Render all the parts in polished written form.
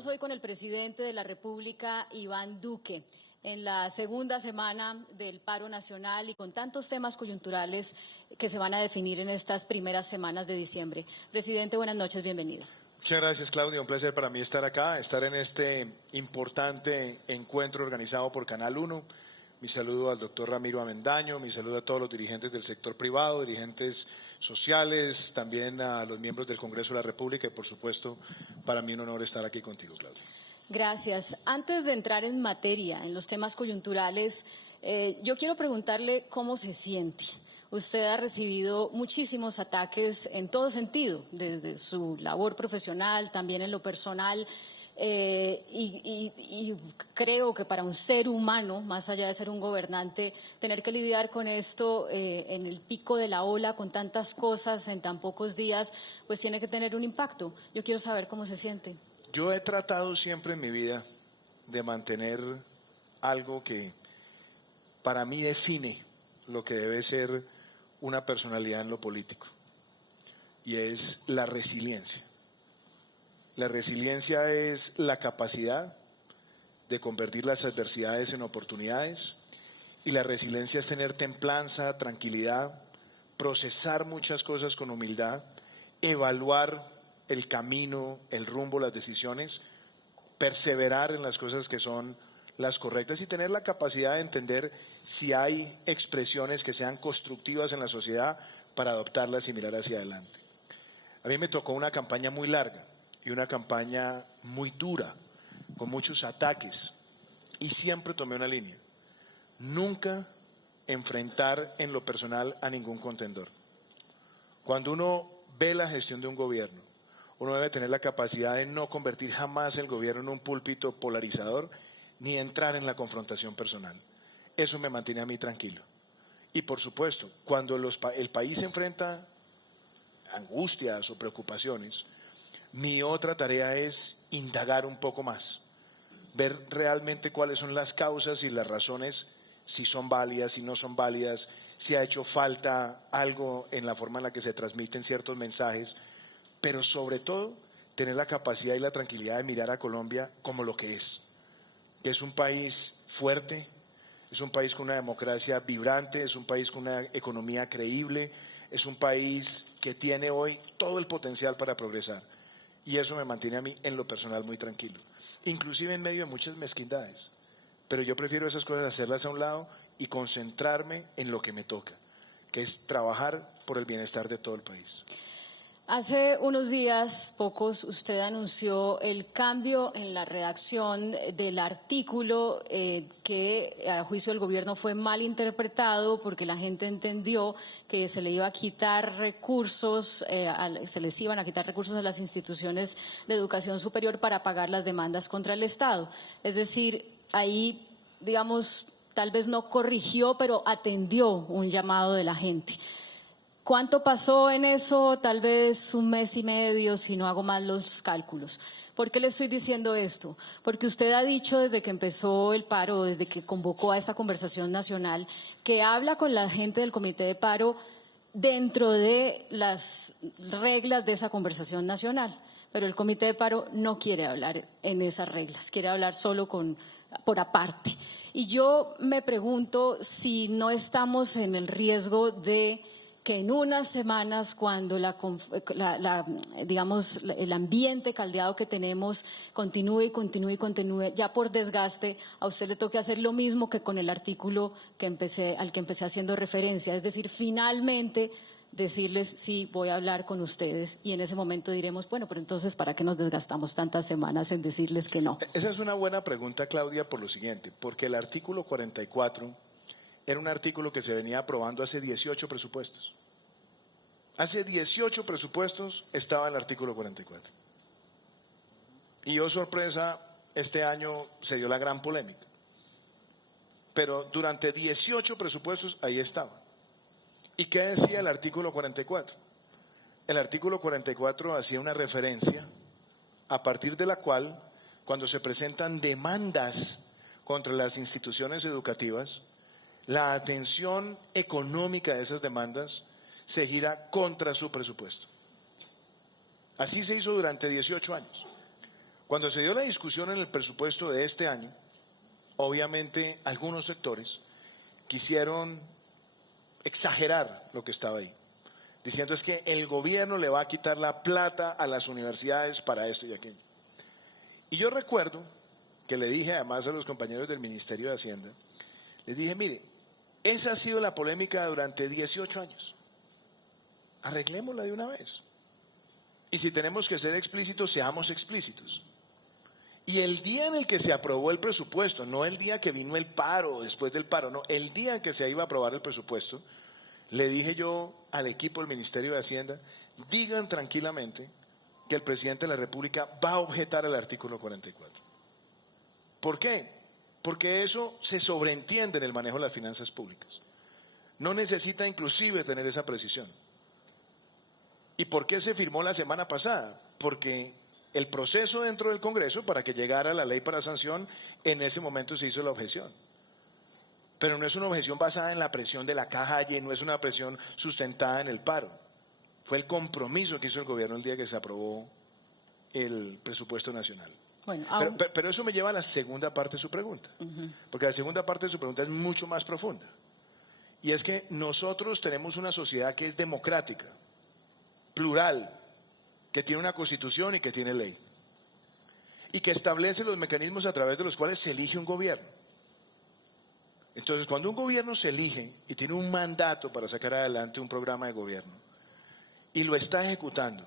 Estamos hoy con el presidente de la República, Iván Duque, en la segunda semana del paro nacional y con tantos temas coyunturales que se van a definir en estas primeras semanas de diciembre. Presidente, buenas noches, bienvenido. Muchas gracias, Claudia. Un placer para mí estar acá, estar en este importante encuentro organizado por Canal 1. Mi saludo al doctor Ramiro Avendaño, mi saludo a todos los dirigentes del sector privado, dirigentes sociales, también a los miembros del Congreso de la República y, por supuesto, para mí un honor estar aquí contigo, Claudia. Gracias. Antes de entrar en materia, en los temas coyunturales, yo quiero preguntarle cómo se siente. Usted ha recibido muchísimos ataques en todo sentido, desde su labor profesional, también en lo personal, y creo que para un ser humano, más allá de ser un gobernante, tener que lidiar con esto en el pico de la ola, con tantas cosas en tan pocos días, pues tiene que tener un impacto. Yo quiero saber cómo se siente. Yo he tratado siempre en mi vida de mantener algo que para mí define lo que debe ser una personalidad en lo político, y es la resiliencia. La resiliencia es la capacidad de convertir las adversidades en oportunidades, y la resiliencia es tener templanza, tranquilidad, procesar muchas cosas con humildad, evaluar el camino, el rumbo, las decisiones, perseverar en las cosas que son las correctas y tener la capacidad de entender si hay expresiones que sean constructivas en la sociedad para adoptarlas y mirar hacia adelante. A mí me tocó una campaña muy larga y una campaña muy dura, con muchos ataques, y siempre tomé una línea: nunca enfrentar en lo personal a ningún contendor. Cuando uno ve la gestión de un gobierno, uno debe tener la capacidad de no convertir jamás el gobierno en un púlpito polarizador, ni entrar en la confrontación personal. Eso me mantiene a mí tranquilo. Y por supuesto, cuando el país se enfrenta a angustias o preocupaciones, mi otra tarea es indagar un poco más, ver realmente cuáles son las causas y las razones, si son válidas, si no son válidas, si ha hecho falta algo en la forma en la que se transmiten ciertos mensajes, pero sobre todo tener la capacidad y la tranquilidad de mirar a Colombia como lo que es un país fuerte, es un país con una democracia vibrante, es un país con una economía creíble, es un país que tiene hoy todo el potencial para progresar. Y eso me mantiene a mí en lo personal muy tranquilo, inclusive en medio de muchas mezquindades. Pero yo prefiero esas cosas hacerlas a un lado y concentrarme en lo que me toca, que es trabajar por el bienestar de todo el país. Hace unos días, pocos, usted anunció el cambio en la redacción del artículo que a juicio del gobierno fue mal interpretado porque la gente entendió que se le iba a quitar recursos, se les iban a quitar recursos a las instituciones de educación superior para pagar las demandas contra el Estado. Es decir, ahí, digamos, tal vez no corrigió, pero atendió un llamado de la gente. ¿Cuánto pasó en eso? Tal vez un mes y medio, si no hago mal los cálculos. ¿Por qué le estoy diciendo esto? Porque usted ha dicho desde que empezó el paro, desde que convocó a esta conversación nacional, que habla con la gente del comité de paro dentro de las reglas de esa conversación nacional. Pero el comité de paro no quiere hablar en esas reglas, quiere hablar solo por aparte. Y yo me pregunto si no estamos en el riesgo de que en unas semanas, cuando digamos, el ambiente caldeado que tenemos continúe, ya por desgaste, a usted le toque hacer lo mismo que con el artículo al que empecé haciendo referencia, es decir, finalmente decirles sí, voy a hablar con ustedes, y en ese momento diremos, bueno, pero entonces ¿para qué nos desgastamos tantas semanas en decirles que no? Esa es una buena pregunta, Claudia, por lo siguiente, porque el artículo 44 era un artículo que se venía aprobando hace 18 presupuestos. Hace 18 presupuestos estaba el artículo 44. Y oh sorpresa, este año se dio la gran polémica. Pero durante 18 presupuestos ahí estaba. ¿Y qué decía el artículo 44? El artículo 44 hacía una referencia a partir de la cual, cuando se presentan demandas contra las instituciones educativas, la atención económica de esas demandas se gira contra su presupuesto. Así se hizo durante 18 años. Cuando se dio la discusión en el presupuesto de este año, obviamente algunos sectores quisieron exagerar lo que estaba ahí, diciendo es que el gobierno le va a quitar la plata a las universidades para esto y aquello. Y yo recuerdo que le dije además a los compañeros del Ministerio de Hacienda, les dije, mire, esa ha sido la polémica durante 18 años. Arreglémosla de una vez. Y si tenemos que ser explícitos, seamos explícitos. Y el día en el que se aprobó el presupuesto, no el día que vino el paro, después del paro, no, el día en que se iba a aprobar el presupuesto, le dije yo al equipo del Ministerio de Hacienda, digan tranquilamente que el presidente de la República va a objetar el artículo 44. ¿Por qué? Porque eso se sobreentiende en el manejo de las finanzas públicas. No necesita inclusive tener esa precisión. ¿Y por qué se firmó la semana pasada? Porque el proceso dentro del Congreso para que llegara la ley para sanción, en ese momento se hizo la objeción. Pero no es una objeción basada en la presión de la caja y no es una presión sustentada en el paro. Fue el compromiso que hizo el gobierno el día que se aprobó el presupuesto nacional. Bueno, pero eso me lleva a la segunda parte de su pregunta, porque la segunda parte de su pregunta es mucho más profunda. Y es que nosotros tenemos una sociedad que es democrática, plural, que tiene una constitución y que tiene ley, y que establece los mecanismos a través de los cuales se elige un gobierno. Entonces, cuando un gobierno se elige y tiene un mandato para sacar adelante un programa de gobierno, y lo está ejecutando,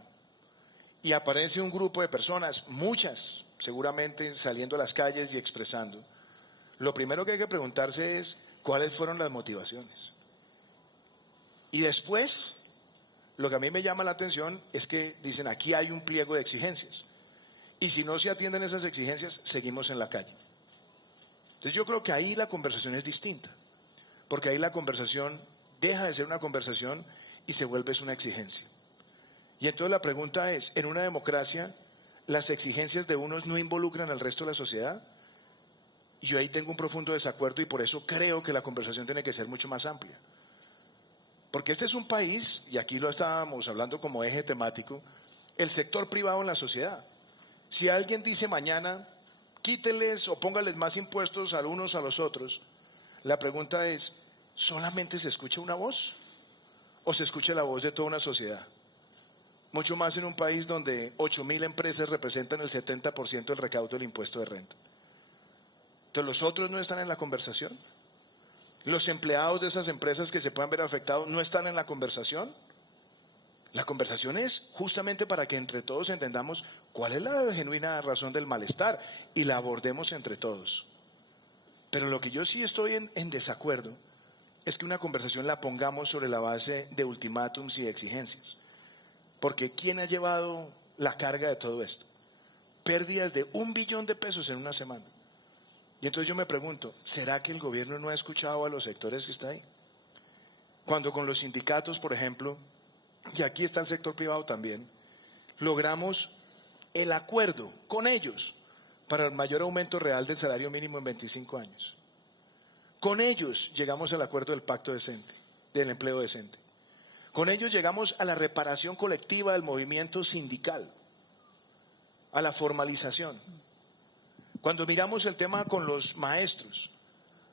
y aparece un grupo de personas, muchas, seguramente saliendo a las calles y expresando, lo primero que hay que preguntarse es cuáles fueron las motivaciones. Y después, lo que a mí me llama la atención es que dicen aquí hay un pliego de exigencias. Y si no se atienden esas exigencias, seguimos en la calle. Entonces yo creo que ahí la conversación es distinta, porque ahí la conversación deja de ser una conversación y se vuelve una exigencia. Y entonces la pregunta es, ¿en una democracia las exigencias de unos no involucran al resto de la sociedad? Y yo ahí tengo un profundo desacuerdo y por eso creo que la conversación tiene que ser mucho más amplia. Porque este es un país, y aquí lo estábamos hablando como eje temático, el sector privado en la sociedad. Si alguien dice mañana, quíteles o póngales más impuestos a unos a los otros, la pregunta es, ¿solamente se escucha una voz? ¿O se escucha la voz de toda una sociedad? Mucho más en un país donde 8.000 empresas representan el 70% del recaudo del impuesto de renta. Entonces, ¿los otros no están en la conversación? ¿Los empleados de esas empresas que se puedan ver afectados no están en la conversación? La conversación es justamente para que entre todos entendamos cuál es la genuina razón del malestar y la abordemos entre todos. Pero lo que yo sí estoy en desacuerdo es que una conversación la pongamos sobre la base de ultimátums y exigencias. Porque ¿quién ha llevado la carga de todo esto? Pérdidas de $1 billón en una semana. Y entonces yo me pregunto, ¿será que el gobierno no ha escuchado a los sectores que están ahí? Cuando con los sindicatos, por ejemplo, y aquí está el sector privado también, logramos el acuerdo con ellos para el mayor aumento real del salario mínimo en 25 años. Con ellos llegamos al acuerdo del pacto decente, del empleo decente. Con ellos llegamos a la reparación colectiva del movimiento sindical, a la formalización. Cuando miramos el tema con los maestros,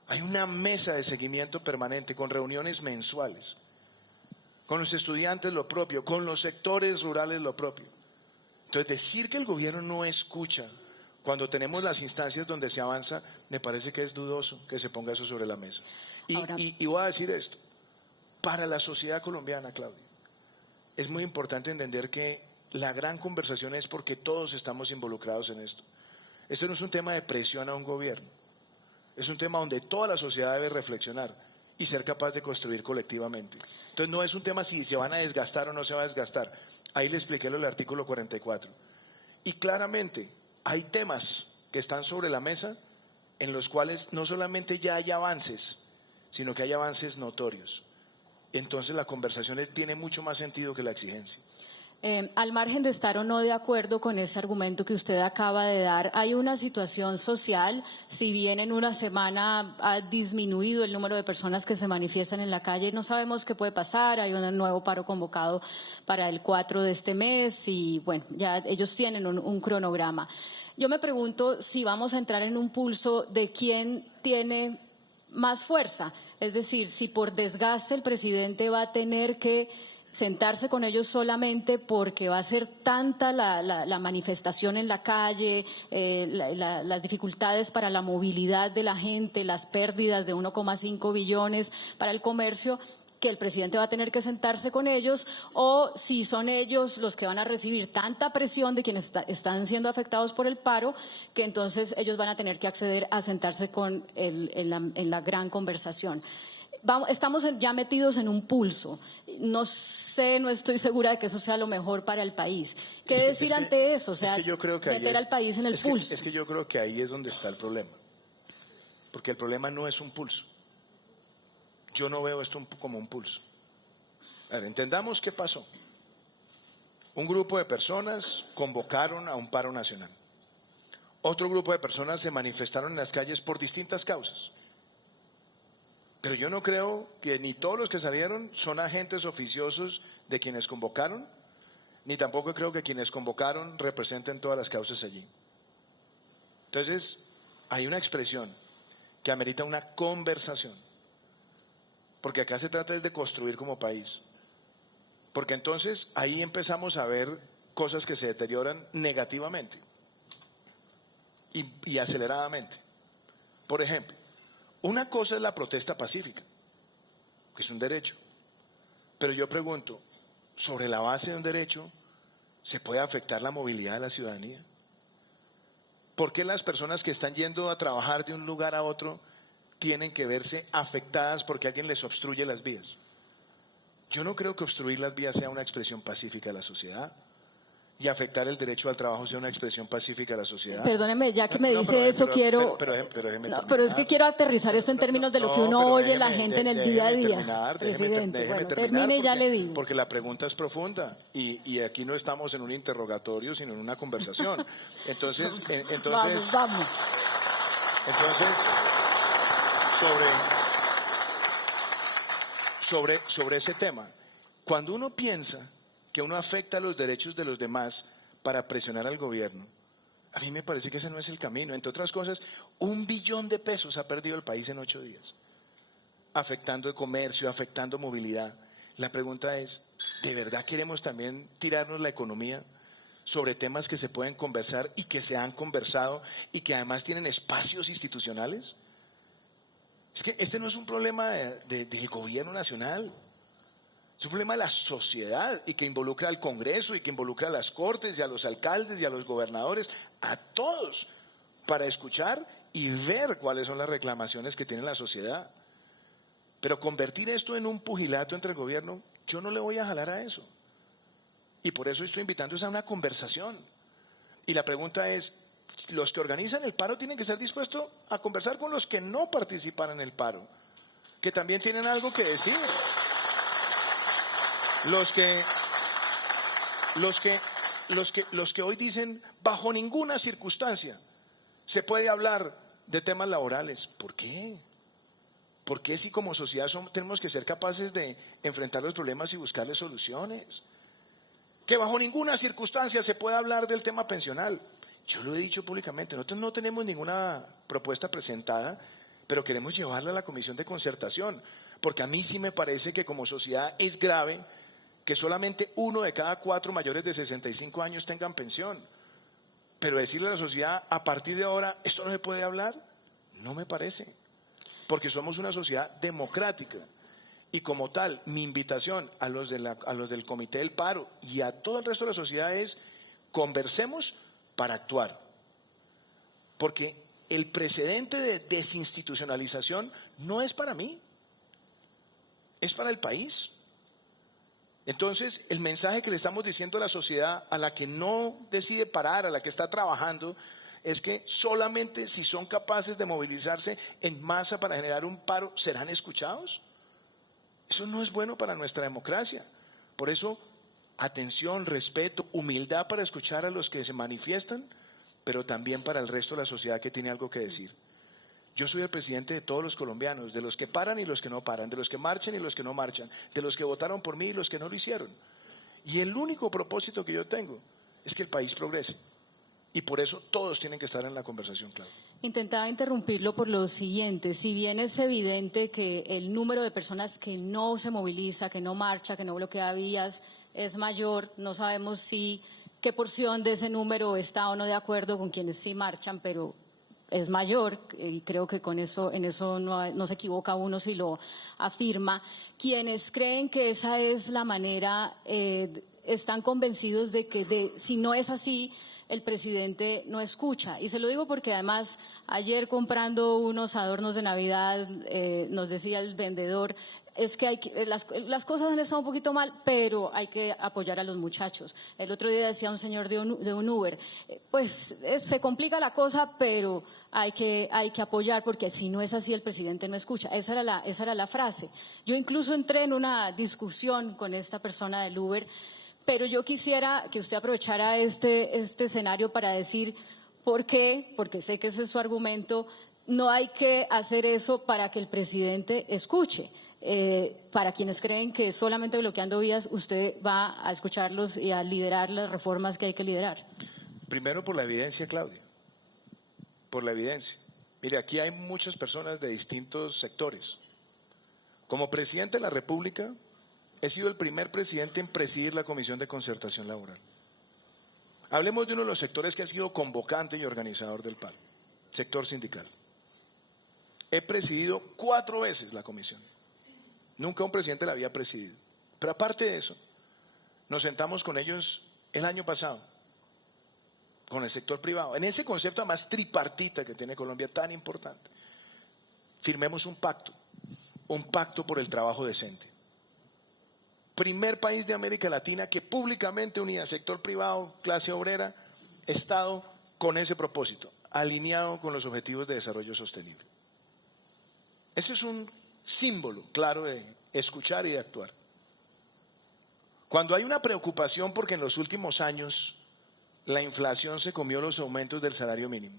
hay una mesa de seguimiento permanente con reuniones mensuales. Con los estudiantes lo propio, con los sectores rurales lo propio. Entonces decir que el gobierno no escucha cuando tenemos las instancias donde se avanza, me parece que es dudoso que se ponga eso sobre la mesa. Y voy a decir esto. Para la sociedad colombiana, Claudia, es muy importante entender que la gran conversación es porque todos estamos involucrados en esto. Esto no es un tema de presión a un gobierno, es un tema donde toda la sociedad debe reflexionar y ser capaz de construir colectivamente. Entonces no es un tema si se van a desgastar o no se va a desgastar. Ahí le expliqué lo del artículo 44. Y claramente hay temas que están sobre la mesa en los cuales no solamente ya hay avances, sino que hay avances notorios. Entonces la conversación tiene mucho más sentido que la exigencia. Al margen de estar o no de acuerdo con ese argumento que usted acaba de dar, hay una situación social, si bien en una semana ha disminuido el número de personas que se manifiestan en la calle, no sabemos qué puede pasar, hay un nuevo paro convocado para el 4 de este mes y bueno, ya ellos tienen un cronograma. Yo me pregunto si vamos a entrar en un pulso de quién tiene más fuerza, es decir, si por desgaste el presidente va a tener que sentarse con ellos solamente porque va a ser tanta la manifestación en la calle, las dificultades para la movilidad de la gente, las pérdidas de 1,5 billones para el comercio, que el presidente va a tener que sentarse con ellos, o si son ellos los que van a recibir tanta presión de quienes están siendo afectados por el paro, que entonces ellos van a tener que acceder a sentarse con en la gran conversación. Estamos ya metidos en un pulso. No sé, no estoy segura de que eso sea lo mejor para el país. ¿Qué decir ante eso? O sea, yo creo que meter al país en el pulso. Es que yo creo que ahí es donde está el problema. Porque el problema no es un pulso. Yo no veo esto como un pulso. A ver, entendamos qué pasó. Un grupo de personas convocaron a un paro nacional. Otro grupo de personas se manifestaron en las calles por distintas causas. Pero yo no creo que ni todos los que salieron son agentes oficiosos de quienes convocaron, ni tampoco creo que quienes convocaron representen todas las causas allí. Entonces, hay una expresión que amerita una conversación, porque acá se trata de construir como país, porque entonces ahí empezamos a ver cosas que se deterioran negativamente y aceleradamente. Por ejemplo, una cosa es la protesta pacífica, que es un derecho, pero yo pregunto, ¿sobre la base de un derecho se puede afectar la movilidad de la ciudadanía? ¿Por qué las personas que están yendo a trabajar de un lugar a otro tienen que verse afectadas porque alguien les obstruye las vías? Yo no creo que obstruir las vías sea una expresión pacífica de la sociedad. Y afectar el derecho al trabajo sea una expresión pacífica de la sociedad. Perdóneme, ya que me dice eso, quiero... Pero es que quiero aterrizar esto en términos de lo que uno oye la gente en el día a día. Presidente, bueno, termine y ya le digo. Porque la pregunta es profunda y aquí no estamos en un interrogatorio, sino en una conversación. Entonces vamos. Entonces, sobre ese tema, cuando uno piensa que uno afecta los derechos de los demás para presionar al gobierno, a mí me parece que ese no es el camino. Entre otras cosas, 1 billón de pesos ha perdido el país en 8 días, afectando el comercio, afectando movilidad. La pregunta es, ¿de verdad queremos también tirarnos la economía sobre temas que se pueden conversar y que se han conversado y que además tienen espacios institucionales? Es que este no es un problema del gobierno nacional. Es un problema de la sociedad y que involucra al Congreso y que involucra a las Cortes y a los alcaldes y a los gobernadores, a todos, para escuchar y ver cuáles son las reclamaciones que tiene la sociedad. Pero convertir esto en un pugilato entre el gobierno, yo no le voy a jalar a eso. Y por eso estoy invitando a una conversación. Y la pregunta es, los que organizan el paro tienen que estar dispuestos a conversar con los que no participan en el paro, que también tienen algo que decir. Los que hoy dicen bajo ninguna circunstancia se puede hablar de temas laborales. ¿Por qué? ¿Por qué si como sociedad tenemos que ser capaces de enfrentar los problemas y buscarles soluciones? Que bajo ninguna circunstancia se puede hablar del tema pensional. Yo lo he dicho públicamente, nosotros no tenemos ninguna propuesta presentada, pero queremos llevarla a la Comisión de Concertación, porque a mí sí me parece que como sociedad es grave que solamente 1 de cada 4 mayores de 65 años tengan pensión. Pero decirle a la sociedad, a partir de ahora, ¿esto no se puede hablar? No me parece. Porque somos una sociedad democrática. Y como tal, mi invitación a los del Comité del Paro y a todo el resto de la sociedad es, conversemos para actuar. Porque el precedente de desinstitucionalización no es para mí, es para el país. Entonces, el mensaje que le estamos diciendo a la sociedad, a la que no decide parar, a la que está trabajando, es que solamente si son capaces de movilizarse en masa para generar un paro, ¿serán escuchados? Eso no es bueno para nuestra democracia. Por eso, atención, respeto, humildad para escuchar a los que se manifiestan, pero también para el resto de la sociedad que tiene algo que decir. Yo soy el presidente de todos los colombianos, de los que paran y los que no paran, de los que marchan y los que no marchan, de los que votaron por mí y los que no lo hicieron. Y el único propósito que yo tengo es que el país progrese. Y por eso todos tienen que estar en la conversación, claro. Intentaba interrumpirlo por lo siguiente: si bien es evidente que el número de personas que no se moviliza, que no marcha, que no bloquea vías es mayor, no sabemos qué porción de ese número está o no de acuerdo con quienes sí marchan, pero es mayor, y creo que en eso no se equivoca uno si lo afirma. Quienes creen que esa es la manera, están convencidos de que si no es así, el presidente no escucha. Y se lo digo porque además ayer, comprando unos adornos de Navidad, nos decía el vendedor, es que las cosas han estado un poquito mal, pero hay que apoyar a los muchachos. El otro día decía un señor de un Uber, pues se complica la cosa, pero hay que apoyar, porque si no es así el presidente no escucha. Esa era la frase. Yo incluso entré en una discusión con esta persona del Uber, pero yo quisiera que usted aprovechara este escenario para decir por qué, porque sé que ese es su argumento, no hay que hacer eso para que el presidente escuche. Para quienes creen que solamente bloqueando vías usted va a escucharlos y a liderar las reformas que hay que liderar. Primero por la evidencia, Claudia, por la evidencia. Mire, aquí hay muchas personas de distintos sectores. Como presidente de la República, he sido el primer presidente en presidir la Comisión de Concertación Laboral. Hablemos de uno de los sectores que ha sido convocante y organizador del paro, sector sindical. He presidido 4 veces la comisión. Nunca un presidente la había presidido. Pero aparte de eso, nos sentamos con ellos el año pasado, con el sector privado, en ese concepto más tripartita que tiene Colombia, tan importante. Firmemos un pacto por el trabajo decente. Primer país de América Latina que públicamente unía sector privado, clase obrera, Estado, con ese propósito, alineado con los objetivos de desarrollo sostenible. Ese es un símbolo claro de escuchar y de actuar. Cuando hay una preocupación porque en los últimos años la inflación se comió los aumentos del salario mínimo,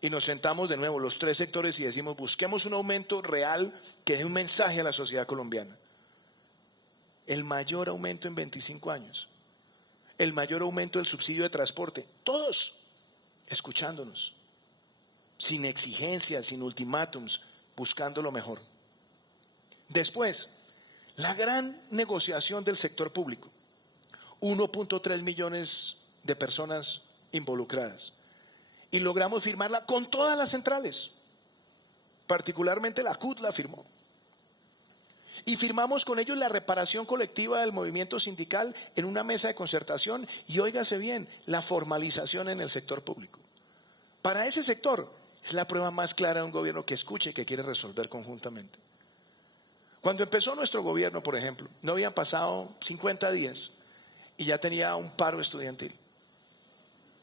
y nos sentamos de nuevo los 3 sectores y decimos, busquemos un aumento real que dé un mensaje a la sociedad colombiana. El mayor aumento en 25 años, el mayor aumento del subsidio de transporte, todos escuchándonos, sin exigencias, sin ultimátums, buscando lo mejor. Después, la gran negociación del sector público, 1.3 millones de personas involucradas, y logramos firmarla con todas las centrales, particularmente la CUT la firmó. Y firmamos con ellos la reparación colectiva del movimiento sindical en una mesa de concertación y, óigase bien, la formalización en el sector público. Para ese sector es la prueba más clara de un gobierno que escucha y que quiere resolver conjuntamente. Cuando empezó nuestro gobierno, por ejemplo, no habían pasado 50 días y ya tenía un paro estudiantil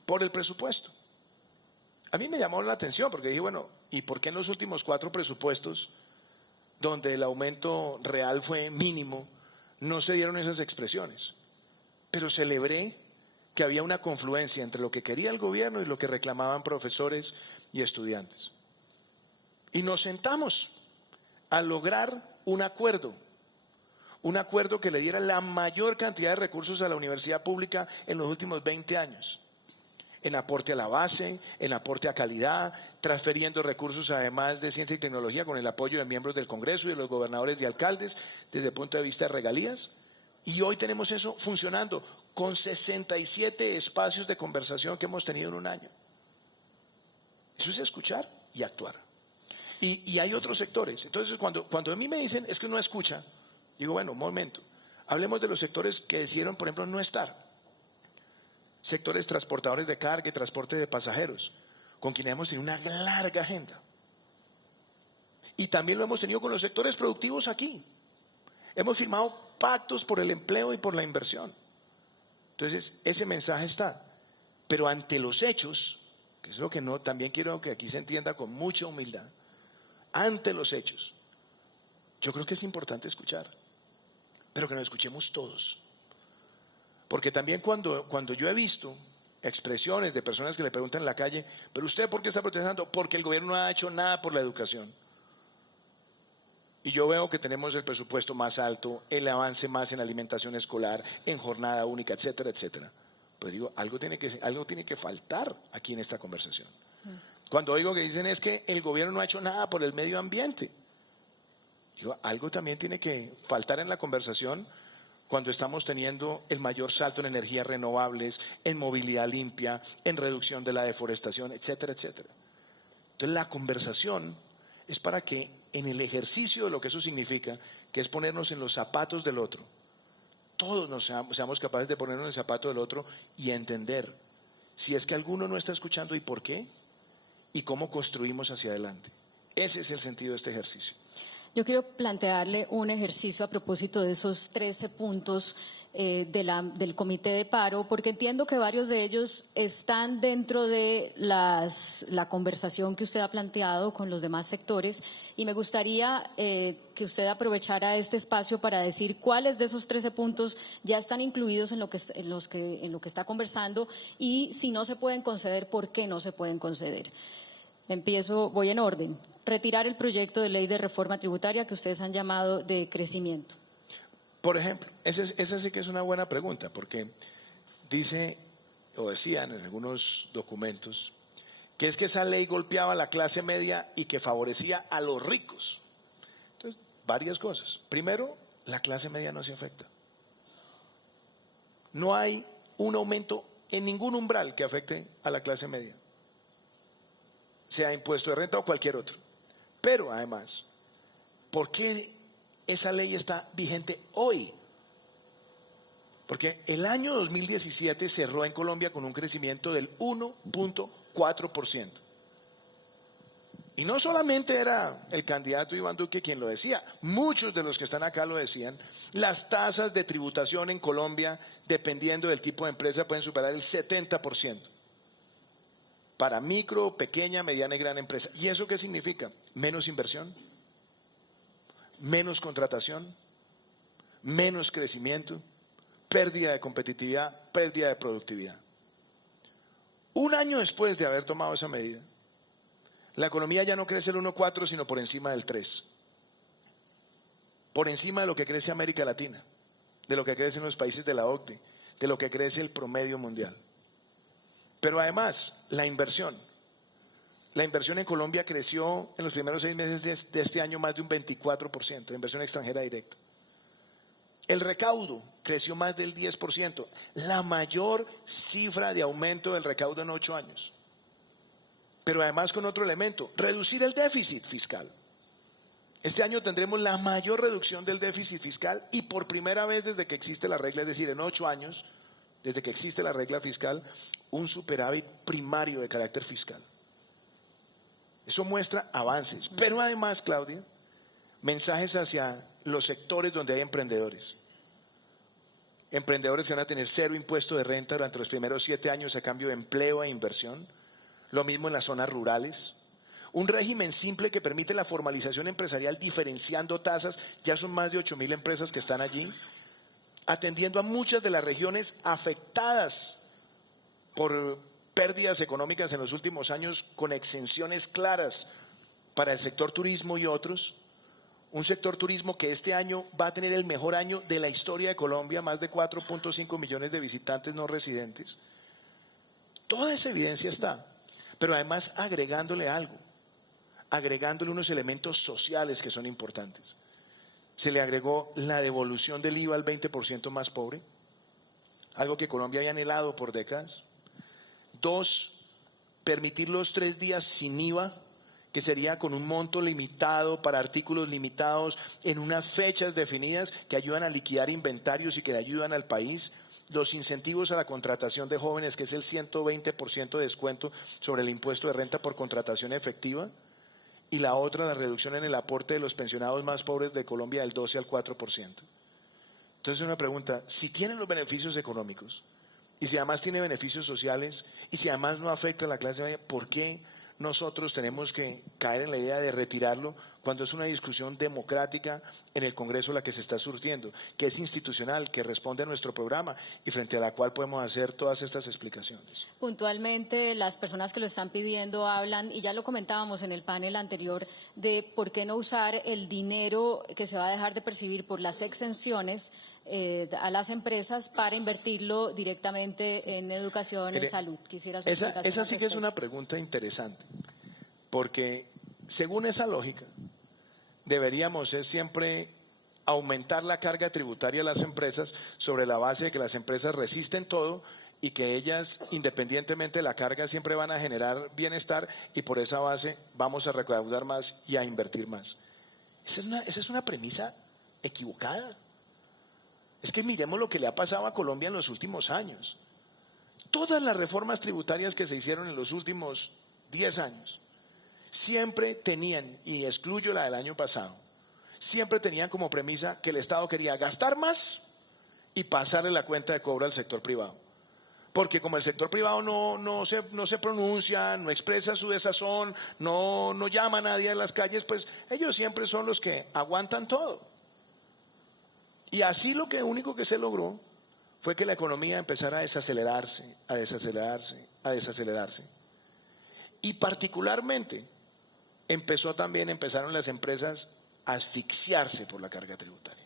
por el presupuesto. A mí me llamó la atención porque dije, bueno, ¿y por qué en los últimos 4 presupuestos, donde el aumento real fue mínimo, no se dieron esas expresiones? Pero celebré que había una confluencia entre lo que quería el gobierno y lo que reclamaban profesores y estudiantes. Y nos sentamos a lograr un acuerdo que le diera la mayor cantidad de recursos a la universidad pública en los últimos 20 años. En aporte a la base, en aporte a calidad, transfiriendo recursos además de ciencia y tecnología con el apoyo de miembros del Congreso y de los gobernadores y alcaldes desde el punto de vista de regalías. Y hoy tenemos eso funcionando con 67 espacios de conversación que hemos tenido en un año. Eso es escuchar y actuar. Y hay otros sectores. Entonces, cuando a mí me dicen es que no escucha, digo, bueno, un momento. Hablemos de los sectores que decidieron, por ejemplo, no estar. Sectores transportadores de carga y transporte de pasajeros, con quienes hemos tenido una larga agenda. Y también lo hemos tenido con los sectores productivos aquí. Hemos firmado pactos por el empleo y por la inversión. Entonces, ese mensaje está. Pero ante los hechos, que es lo que también quiero que aquí se entienda con mucha humildad, ante los hechos, yo creo que es importante escuchar, pero que nos escuchemos todos. Porque también cuando yo he visto expresiones de personas que le preguntan en la calle, pero usted ¿por qué está protestando? Porque el gobierno no ha hecho nada por la educación. Y yo veo que tenemos el presupuesto más alto, el avance más en alimentación escolar, en jornada única, etcétera, etcétera. Pues digo, algo tiene que faltar aquí en esta conversación. Cuando oigo que dicen es que el gobierno no ha hecho nada por el medio ambiente, digo, algo también tiene que faltar en la conversación cuando estamos teniendo el mayor salto en energías renovables, en movilidad limpia, en reducción de la deforestación, etcétera, etcétera. Entonces la conversación es para que en el ejercicio de lo que eso significa, que es ponernos en los zapatos del otro, todos seamos capaces de ponernos en el zapato del otro y entender si es que alguno no está escuchando y por qué, y cómo construimos hacia adelante. Ese es el sentido de este ejercicio. Yo quiero plantearle un ejercicio a propósito de esos 13 puntos del comité de paro, porque entiendo que varios de ellos están dentro de la conversación que usted ha planteado con los demás sectores, y me gustaría que usted aprovechara este espacio para decir cuáles de esos 13 puntos ya están incluidos en lo que está conversando, y si no se pueden conceder, ¿por qué no se pueden conceder? Voy en orden. Retirar el proyecto de ley de reforma tributaria que ustedes han llamado de crecimiento. Por ejemplo, esa sí que es una buena pregunta, porque dice o decían en algunos documentos que es que esa ley golpeaba a la clase media y que favorecía a los ricos. Entonces, varias cosas. Primero, la clase media no se afecta. No hay un aumento en ningún umbral que afecte a la clase media, sea impuesto de renta o cualquier otro. Pero además, ¿por qué esa ley está vigente hoy? Porque el año 2017 cerró en Colombia con un crecimiento del 1.4%. Y no solamente era el candidato Iván Duque quien lo decía, muchos de los que están acá lo decían. Las tasas de tributación en Colombia, dependiendo del tipo de empresa, pueden superar el 70%. Para micro, pequeña, mediana y gran empresa. ¿Y eso qué significa? Menos inversión, menos contratación, menos crecimiento, pérdida de competitividad, pérdida de productividad. Un año después de haber tomado esa medida, la economía ya no crece el 1.4, sino por encima del 3. Por encima de lo que crece América Latina, de lo que crecen los países de la OCDE, de lo que crece el promedio mundial. Pero además, la inversión en Colombia creció en los primeros 6 meses de este año más de un 24%, la inversión extranjera directa. El recaudo creció más del 10%, la mayor cifra de aumento del recaudo en 8 años. Pero además con otro elemento, reducir el déficit fiscal. Este año tendremos la mayor reducción del déficit fiscal y por primera vez desde que existe la regla, es decir, en 8 años, desde que existe la regla fiscal, un superávit primario de carácter fiscal. Eso muestra avances, pero además, Claudia, mensajes hacia los sectores donde hay emprendedores. Emprendedores que van a tener 0 impuesto de renta durante los primeros 7 años a cambio de empleo e inversión. Lo mismo en las zonas rurales. Un régimen simple que permite la formalización empresarial diferenciando tasas. Ya son más de 8.000 empresas que están allí, atendiendo a muchas de las regiones afectadas por pérdidas económicas en los últimos años, con exenciones claras para el sector turismo y otros. Un sector turismo que este año va a tener el mejor año de la historia de Colombia, más de 4.5 millones de visitantes no residentes. Toda esa evidencia está, pero además agregándole algo, agregándole unos elementos sociales que son importantes. Se le agregó la devolución del IVA al 20% más pobre, algo que Colombia había anhelado por décadas. 2, permitir los 3 días sin IVA, que sería con un monto limitado para artículos limitados en unas fechas definidas que ayudan a liquidar inventarios y que le ayudan al país. Los incentivos a la contratación de jóvenes, que es el 120% de descuento sobre el impuesto de renta por contratación efectiva. Y la otra, la reducción en el aporte de los pensionados más pobres de Colombia del 12 al 4%. Entonces una pregunta, si tienen los beneficios económicos y si además tiene beneficios sociales y si además no afecta a la clase media, ¿por qué nosotros tenemos que caer en la idea de retirarlo cuando es una discusión democrática en el Congreso la que se está surtiendo, que es institucional, que responde a nuestro programa y frente a la cual podemos hacer todas estas explicaciones. Puntualmente, las personas que lo están pidiendo hablan, y ya lo comentábamos en el panel anterior, de por qué no usar el dinero que se va a dejar de percibir por las exenciones a las empresas para invertirlo directamente en educación, en salud. Quisiera su explicación esa sí al que es respecto. una pregunta interesante, porque según esa lógica, deberíamos siempre aumentar la carga tributaria a las empresas sobre la base de que las empresas resisten todo y que ellas, independientemente de la carga, siempre van a generar bienestar y por esa base vamos a recaudar más y a invertir más. Esa es una premisa equivocada. Es que miremos lo que le ha pasado a Colombia en los últimos años. Todas las reformas tributarias que se hicieron en los últimos 10 años siempre tenían, y excluyo la del año pasado, siempre tenían como premisa que el Estado quería gastar más y pasarle la cuenta de cobro al sector privado. Porque como el sector privado no se pronuncia, no expresa su desazón, no llama a nadie a las calles, pues ellos siempre son los que aguantan todo. Y así lo único que se logró fue que la economía empezara a desacelerarse, a desacelerarse, a desacelerarse. Y particularmente empezaron las empresas a asfixiarse por la carga tributaria.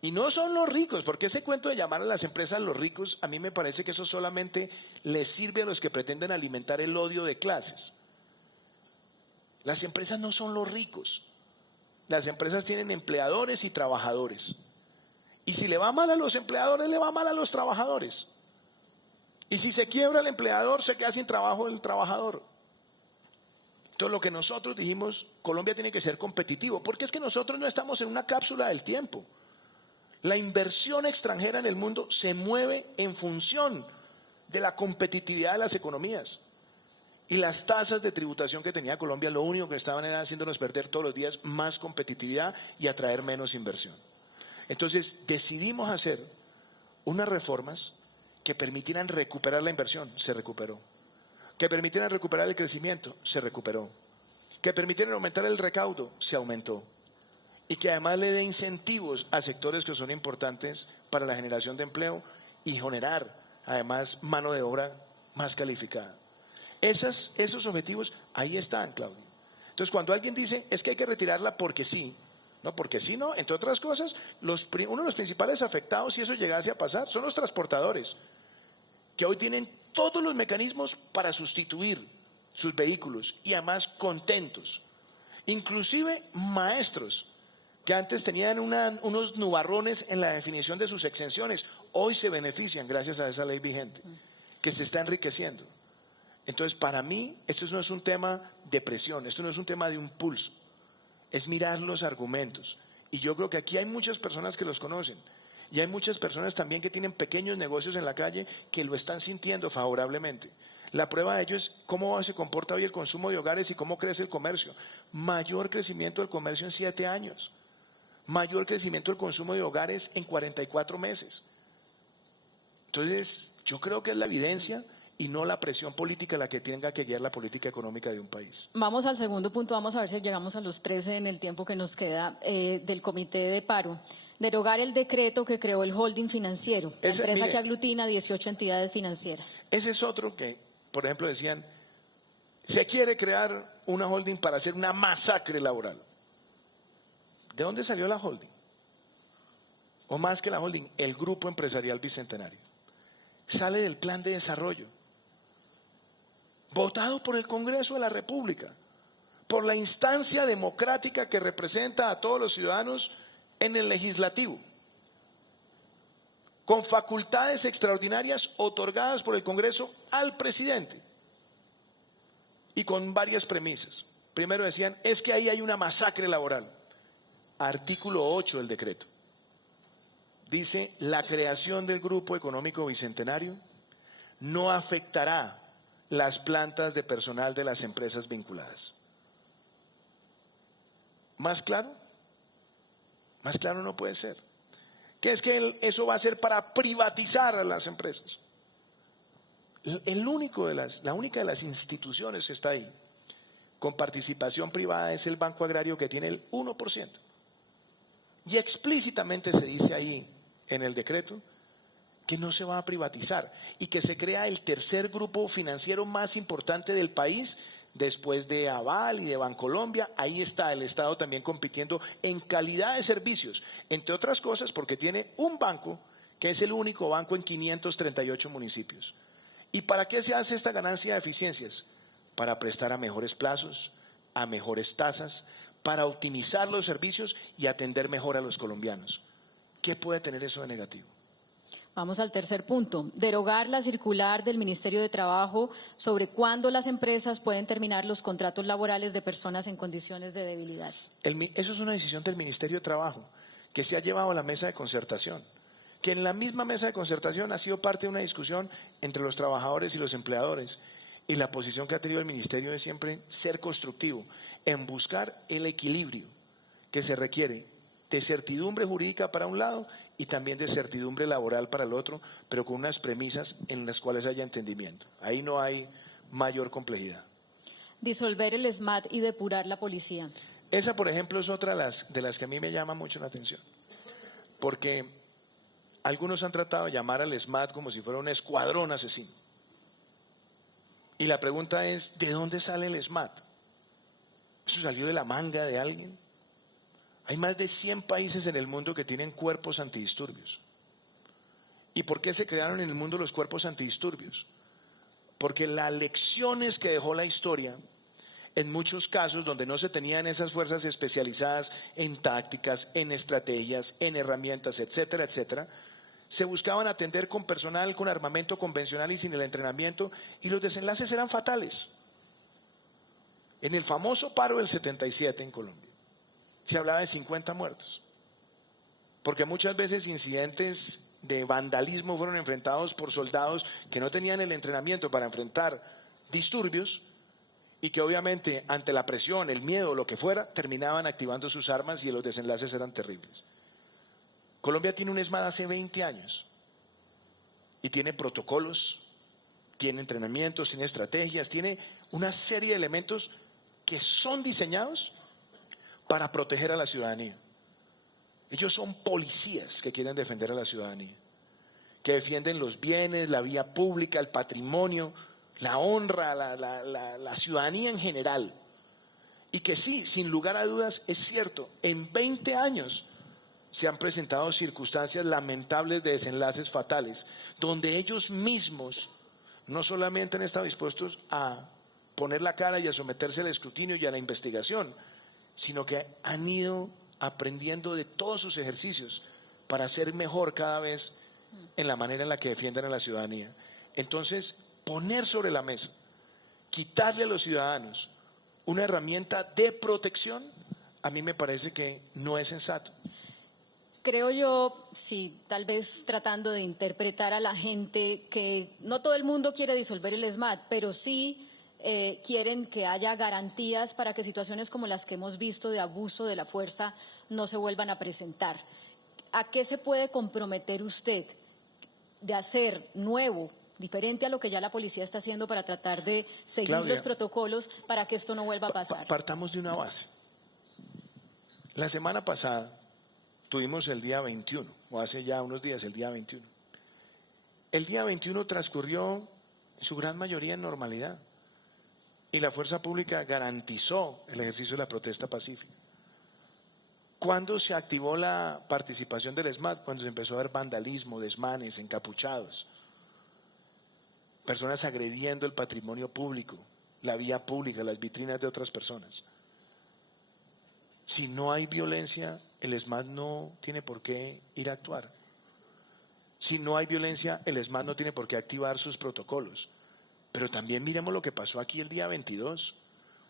Y no son los ricos, porque ese cuento de llamar a las empresas los ricos, a mí me parece que eso solamente les sirve a los que pretenden alimentar el odio de clases. Las empresas no son los ricos. Las empresas tienen empleadores y trabajadores. Y si le va mal a los empleadores, le va mal a los trabajadores. Y si se quiebra el empleador, se queda sin trabajo el trabajador. Entonces lo que nosotros dijimos, Colombia tiene que ser competitivo, porque es que nosotros no estamos en una cápsula del tiempo. La inversión extranjera en el mundo se mueve en función de la competitividad de las economías. Y las tasas de tributación que tenía Colombia, lo único que estaban era haciéndonos perder todos los días más competitividad y atraer menos inversión. Entonces decidimos hacer unas reformas que permitieran recuperar la inversión, se recuperó. Que permitieran recuperar el crecimiento, se recuperó. Que permitieran aumentar el recaudo, se aumentó. Y que además le dé incentivos a sectores que son importantes para la generación de empleo y generar además mano de obra más calificada. Esos objetivos ahí están, Claudio. Entonces cuando alguien dice es que hay que retirarla porque sí, no, porque sí, no, entre otras cosas, uno de los principales afectados, si eso llegase a pasar, son los transportadores, que hoy tienen todos los mecanismos para sustituir sus vehículos y además contentos. Inclusive maestros que antes tenían unos nubarrones en la definición de sus exenciones, hoy se benefician gracias a esa ley vigente, que se está enriqueciendo. Entonces, para mí, esto no es un tema de presión, esto no es un tema de un pulso, es mirar los argumentos. Y yo creo que aquí hay muchas personas que los conocen, y hay muchas personas también que tienen pequeños negocios en la calle que lo están sintiendo favorablemente. La prueba de ello es cómo se comporta hoy el consumo de hogares y cómo crece el comercio. Mayor crecimiento del comercio en 7 años. Mayor crecimiento del consumo de hogares en 44 meses. Entonces, yo creo que es la evidencia y no la presión política la que tenga que guiar la política económica de un país. Vamos al segundo punto, vamos a ver si llegamos a los 13 en el tiempo que nos queda del comité de paro. Derogar el decreto que creó el holding financiero, la empresa que aglutina 18 entidades financieras. Ese es otro que, por ejemplo, decían, se quiere crear una holding para hacer una masacre laboral. ¿De dónde salió la holding? O más que la holding, el Grupo Empresarial Bicentenario. Sale del Plan de Desarrollo, votado por el Congreso de la República, por la instancia democrática que representa a todos los ciudadanos en el legislativo, con facultades extraordinarias otorgadas por el Congreso al presidente y con varias premisas. Primero decían, es que ahí hay una masacre laboral. Artículo 8 del decreto. Dice, la creación del Grupo Económico Bicentenario no afectará las plantas de personal de las empresas vinculadas. ¿Más claro? Más claro no puede ser. ¿Qué es que eso va a ser para privatizar a las empresas? La única de las instituciones que está ahí con participación privada es el Banco Agrario, que tiene el 1%. Y explícitamente se dice ahí en el decreto que no se va a privatizar y que se crea el tercer grupo financiero más importante del país después de Aval y de Bancolombia. Ahí está el Estado también compitiendo en calidad de servicios, entre otras cosas porque tiene un banco que es el único banco en 538 municipios. ¿Y para qué se hace esta ganancia de eficiencias? Para prestar a mejores plazos, a mejores tasas, para optimizar los servicios y atender mejor a los colombianos. ¿Qué puede tener eso de negativo? Vamos al tercer punto, derogar la circular del Ministerio de Trabajo sobre cuándo las empresas pueden terminar los contratos laborales de personas en condiciones de debilidad. Eso es una decisión del Ministerio de Trabajo que se ha llevado a la mesa de concertación, que en la misma mesa de concertación ha sido parte de una discusión entre los trabajadores y los empleadores, y la posición que ha tenido el Ministerio es siempre ser constructivo en buscar el equilibrio que se requiere de certidumbre jurídica para un lado y también de certidumbre laboral para el otro, pero con unas premisas en las cuales haya entendimiento. Ahí no hay mayor complejidad. Disolver el SMAT y depurar la policía. Esa, por ejemplo, es otra de las que a mí me llama mucho la atención, porque algunos han tratado de llamar al SMAT como si fuera un escuadrón asesino. Y la pregunta es, ¿de dónde sale el SMAT? ¿Eso salió de la manga de alguien? Hay más de 100 países en el mundo que tienen cuerpos antidisturbios. ¿Y por qué se crearon en el mundo los cuerpos antidisturbios? Porque las lecciones que dejó la historia, en muchos casos donde no se tenían esas fuerzas especializadas en tácticas, en estrategias, en herramientas, etcétera, etcétera, se buscaban atender con personal, con armamento convencional y sin el entrenamiento, y los desenlaces eran fatales. En el famoso paro del 77 en Colombia, se hablaba de 50 muertos, porque muchas veces incidentes de vandalismo fueron enfrentados por soldados que no tenían el entrenamiento para enfrentar disturbios y que obviamente ante la presión, el miedo, lo que fuera, terminaban activando sus armas y los desenlaces eran terribles. Colombia tiene un SMAT hace 20 años y tiene protocolos, tiene entrenamientos, tiene estrategias, tiene una serie de elementos que son diseñados para proteger a la ciudadanía. Ellos son policías que quieren defender a la ciudadanía, que defienden los bienes, la vía pública, el patrimonio, la honra, la ciudadanía en general. Y que sí, sin lugar a dudas, es cierto, en 20 años se han presentado circunstancias lamentables de desenlaces fatales, donde ellos mismos no solamente han estado dispuestos a poner la cara y a someterse al escrutinio y a la investigación, sino que han ido aprendiendo de todos sus ejercicios para ser mejor cada vez en la manera en la que defienden a la ciudadanía. Entonces, poner sobre la mesa, quitarle a los ciudadanos una herramienta de protección, a mí me parece que no es sensato. Creo yo, sí, tal vez tratando de interpretar a la gente, que no todo el mundo quiere disolver el SMAT, pero sí quieren que haya garantías para que situaciones como las que hemos visto de abuso de la fuerza no se vuelvan a presentar. ¿A qué se puede comprometer usted de hacer nuevo, diferente a lo que ya la policía está haciendo para tratar de seguir Claudia, los protocolos para que esto no vuelva a pasar? Partamos de una base. La semana pasada tuvimos el día 21, o hace ya unos días, el día 21. El día 21 transcurrió en su gran mayoría en normalidad y la fuerza pública garantizó el ejercicio de la protesta pacífica. ¿Cuándo se activó la participación del SMAT? Cuando se empezó a ver vandalismo, desmanes, encapuchados, personas agrediendo el patrimonio público, la vía pública, las vitrinas de otras personas. Si no hay violencia, el SMAT no tiene por qué ir a actuar. Si no hay violencia, el SMAT no tiene por qué activar sus protocolos. Pero también miremos lo que pasó aquí el día 22.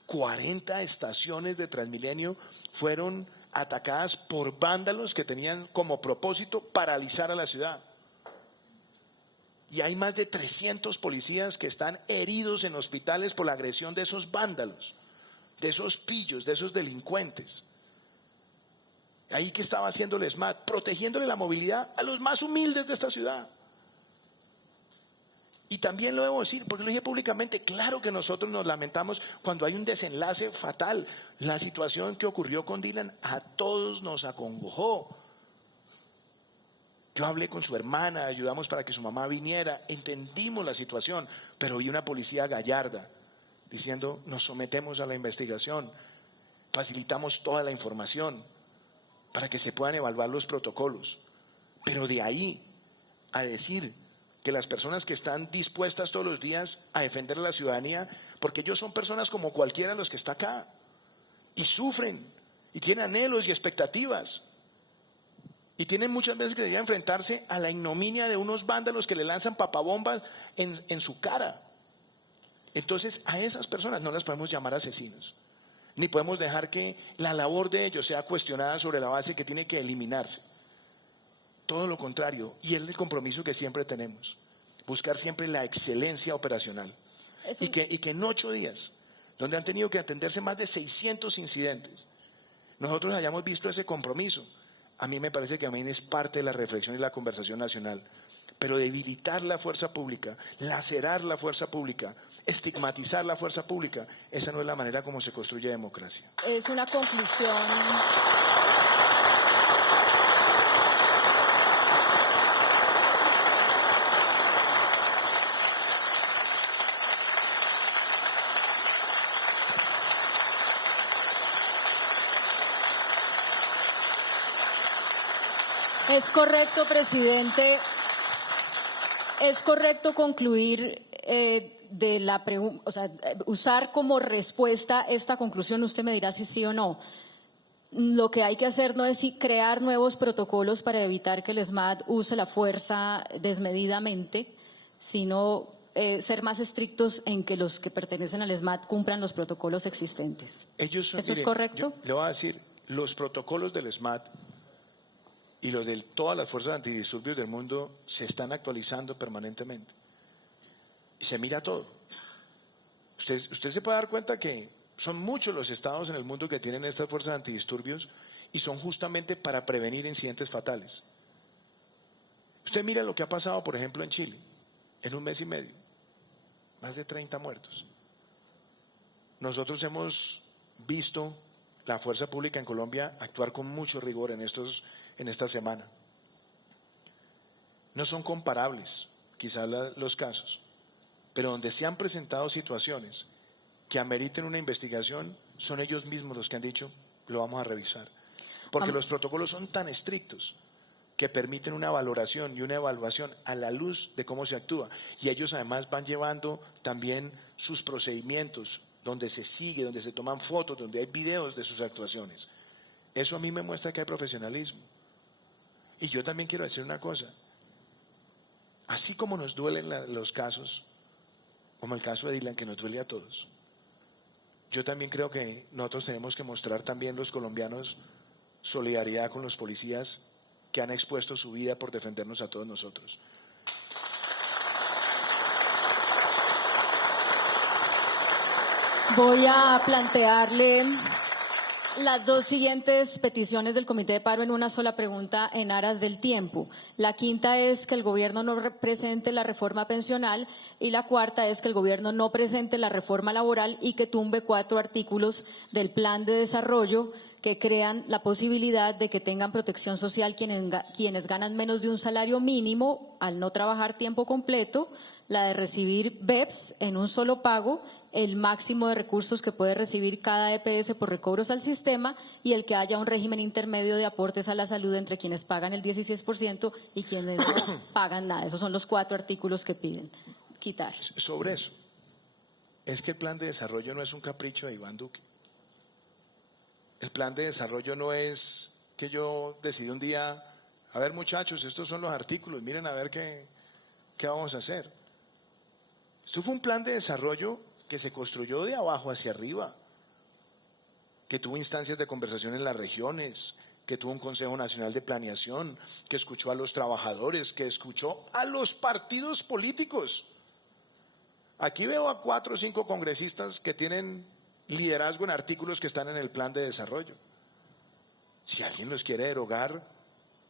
40 estaciones de Transmilenio fueron atacadas por vándalos que tenían como propósito paralizar a la ciudad. Y hay más de 300 policías que están heridos en hospitales por la agresión de esos vándalos, de esos pillos, de esos delincuentes. Ahí que estaba haciendo el SMAT, protegiéndole la movilidad a los más humildes de esta ciudad. Y también lo debo decir, porque lo dije públicamente, claro que nosotros nos lamentamos cuando hay un desenlace fatal. La situación que ocurrió con Dylan a todos nos acongojó. Yo hablé con su hermana, ayudamos para que su mamá viniera, entendimos la situación, pero vi una policía gallarda diciendo, nos sometemos a la investigación, facilitamos toda la información para que se puedan evaluar los protocolos. Pero de ahí a decir que las personas que están dispuestas todos los días a defender a la ciudadanía, porque ellos son personas como cualquiera de los que está acá, y sufren, y tienen anhelos y expectativas, y tienen muchas veces que enfrentarse a la ignominia de unos vándalos que le lanzan papabombas en su cara. Entonces a esas personas no las podemos llamar asesinos, ni podemos dejar que la labor de ellos sea cuestionada sobre la base que tiene que eliminarse. Todo lo contrario, y es el compromiso que siempre tenemos, buscar siempre la excelencia operacional. Y que en 8 días, donde han tenido que atenderse más de 600 incidentes, nosotros hayamos visto ese compromiso. A mí me parece que también es parte de la reflexión y la conversación nacional. Pero debilitar la fuerza pública, lacerar la fuerza pública, estigmatizar la fuerza pública, esa no es la manera como se construye democracia. Es una conclusión. Es correcto, presidente. Es correcto concluir de la pregunta, o sea, usar como respuesta esta conclusión. Usted me dirá si sí o no. Lo que hay que hacer no es crear nuevos protocolos para evitar que el SMAT use la fuerza desmedidamente, sino ser más estrictos en que los que pertenecen al SMAT cumplan los protocolos existentes. ¿Eso es correcto? Le voy a decir, los protocolos del SMAT y los de todas las fuerzas antidisturbios del mundo se están actualizando permanentemente. Y se mira todo. Usted se puede dar cuenta que son muchos los estados en el mundo que tienen estas fuerzas antidisturbios y son justamente para prevenir incidentes fatales. Usted mira lo que ha pasado, por ejemplo, en Chile, en 1 mes y medio. Más de 30 muertos. Nosotros hemos visto la fuerza pública en Colombia actuar con mucho rigor en esta semana. No son comparables quizás los casos, pero donde se han presentado situaciones que ameriten una investigación, son ellos mismos los que han dicho, lo vamos a revisar. Porque los protocolos son tan estrictos que permiten una valoración y una evaluación a la luz de cómo se actúa. Y ellos además van llevando también sus procedimientos, donde se sigue, donde se toman fotos, donde hay videos de sus actuaciones. Eso a mí me muestra que hay profesionalismo. Y yo también quiero decir una cosa, así como nos duelen los casos, como el caso de Dylan, que nos duele a todos, yo también creo que nosotros tenemos que mostrar también los colombianos solidaridad con los policías que han expuesto su vida por defendernos a todos nosotros. Voy a plantearle las 2 siguientes peticiones del Comité de Paro en una sola pregunta en aras del tiempo. La quinta es que el gobierno no presente la reforma pensional y la cuarta es que el gobierno no presente la reforma laboral y que tumbe 4 artículos del plan de desarrollo que crean la posibilidad de que tengan protección social quienes ganan menos de un salario mínimo al no trabajar tiempo completo, la de recibir BEPS en un solo pago, el máximo de recursos que puede recibir cada EPS por recobros al sistema y el que haya un régimen intermedio de aportes a la salud entre quienes pagan el 16% y quienes no pagan nada. Esos son los 4 artículos que piden quitar. Sobre eso, es que el plan de desarrollo no es un capricho de Iván Duque. El plan de desarrollo no es que yo decidí un día, a ver muchachos, estos son los artículos, miren a ver qué vamos a hacer. Esto fue un plan de desarrollo que se construyó de abajo hacia arriba, que tuvo instancias de conversación en las regiones, que tuvo un Consejo Nacional de Planeación, que escuchó a los trabajadores, que escuchó a los partidos políticos. Aquí veo a 4 o 5 congresistas que tienen liderazgo en artículos que están en el plan de desarrollo. Si alguien los quiere derogar,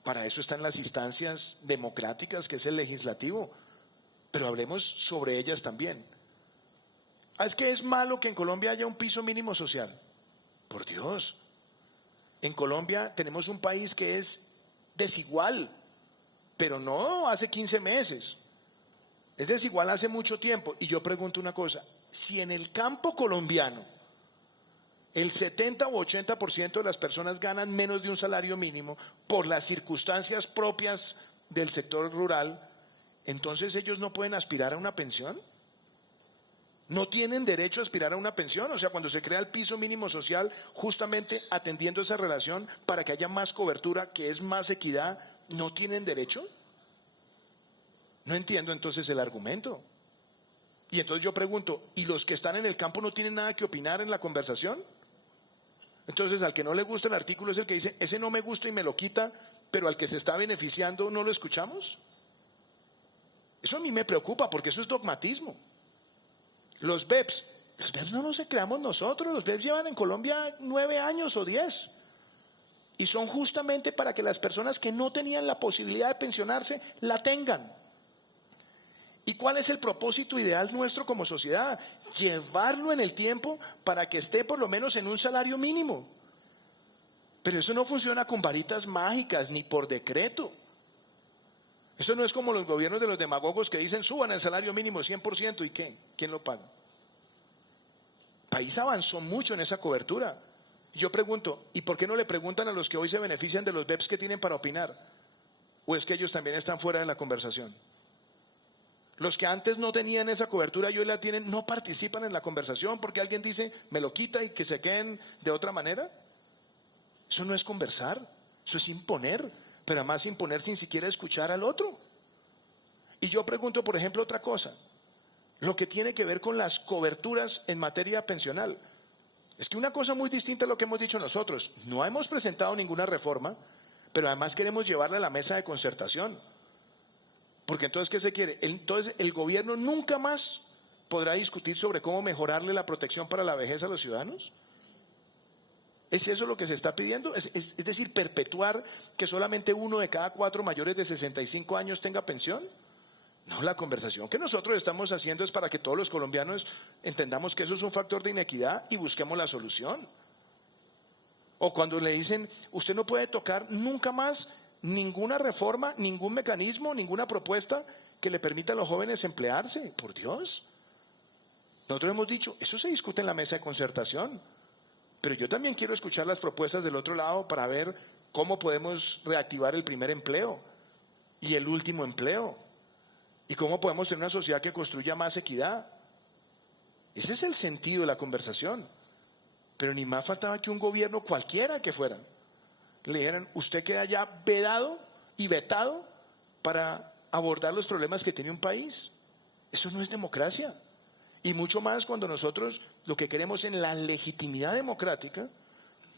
para eso están las instancias democráticas, que es el legislativo. pero hablemos sobre ellas también. Es que es malo que en Colombia haya un piso mínimo social. Por Dios, en Colombia tenemos un país que es desigual, pero no hace 15 meses. Es desigual hace mucho tiempo. Y yo pregunto una cosa, si en el campo colombiano el 70 o 80% de las personas ganan menos de un salario mínimo por las circunstancias propias del sector rural, entonces ellos no pueden aspirar a una pensión. No tienen derecho a aspirar a una pensión. O sea, cuando se crea el piso mínimo social, justamente atendiendo esa relación para que haya más cobertura, que es más equidad, ¿no tienen derecho? No entiendo entonces el argumento. Y entonces yo pregunto, ¿y los que están en el campo no tienen nada que opinar en la conversación? Entonces al que no le gusta el artículo es el que dice, ese no me gusta y me lo quita, pero al que se está beneficiando no lo escuchamos. Eso a mí me preocupa porque eso es dogmatismo. Los BEPS no los creamos nosotros, los BEPS llevan en Colombia 9 años o 10 y son justamente para que las personas que no tenían la posibilidad de pensionarse la tengan. ¿Y cuál es el propósito ideal nuestro como sociedad? Llevarlo en el tiempo para que esté por lo menos en un salario mínimo. Pero eso no funciona con varitas mágicas ni por decreto. Eso no es como los gobiernos de los demagogos que dicen suban el salario mínimo 100%, ¿y qué? ¿Quién lo paga? El país avanzó mucho en esa cobertura. Y yo pregunto, ¿y por qué no le preguntan a los que hoy se benefician de los BEPS qué tienen para opinar? ¿O es que ellos también están fuera de la conversación? Los que antes no tenían esa cobertura y hoy la tienen, no participan en la conversación porque alguien dice, me lo quita y que se queden de otra manera. Eso no es conversar, eso es imponer, pero además imponer sin siquiera escuchar al otro. Y yo pregunto, por ejemplo, otra cosa, lo que tiene que ver con las coberturas en materia pensional. Es que una cosa muy distinta a lo que hemos dicho nosotros, no hemos presentado ninguna reforma, pero además queremos llevarla a la mesa de concertación. Porque entonces, ¿qué se quiere? Entonces el gobierno nunca más podrá discutir sobre cómo mejorarle la protección para la vejez a los ciudadanos. ¿Es eso lo que se está pidiendo? Es decir, perpetuar que solamente 1 de cada 4 mayores de 65 años tenga pensión. No, la conversación que nosotros estamos haciendo es para que todos los colombianos entendamos que eso es un factor de inequidad y busquemos la solución. O cuando le dicen, usted no puede tocar nunca más ninguna reforma, ningún mecanismo, ninguna propuesta que le permita a los jóvenes emplearse. Por Dios. Nosotros hemos dicho, eso se discute en la mesa de concertación. Pero yo también quiero escuchar las propuestas del otro lado para ver cómo podemos reactivar el primer empleo y el último empleo. Y cómo podemos tener una sociedad que construya más equidad. Ese es el sentido de la conversación. Pero ni más faltaba que un gobierno cualquiera que fuera le dijeran, usted queda ya vedado y vetado para abordar los problemas que tiene un país. Eso no es democracia. Y mucho más cuando nosotros lo que queremos en la legitimidad democrática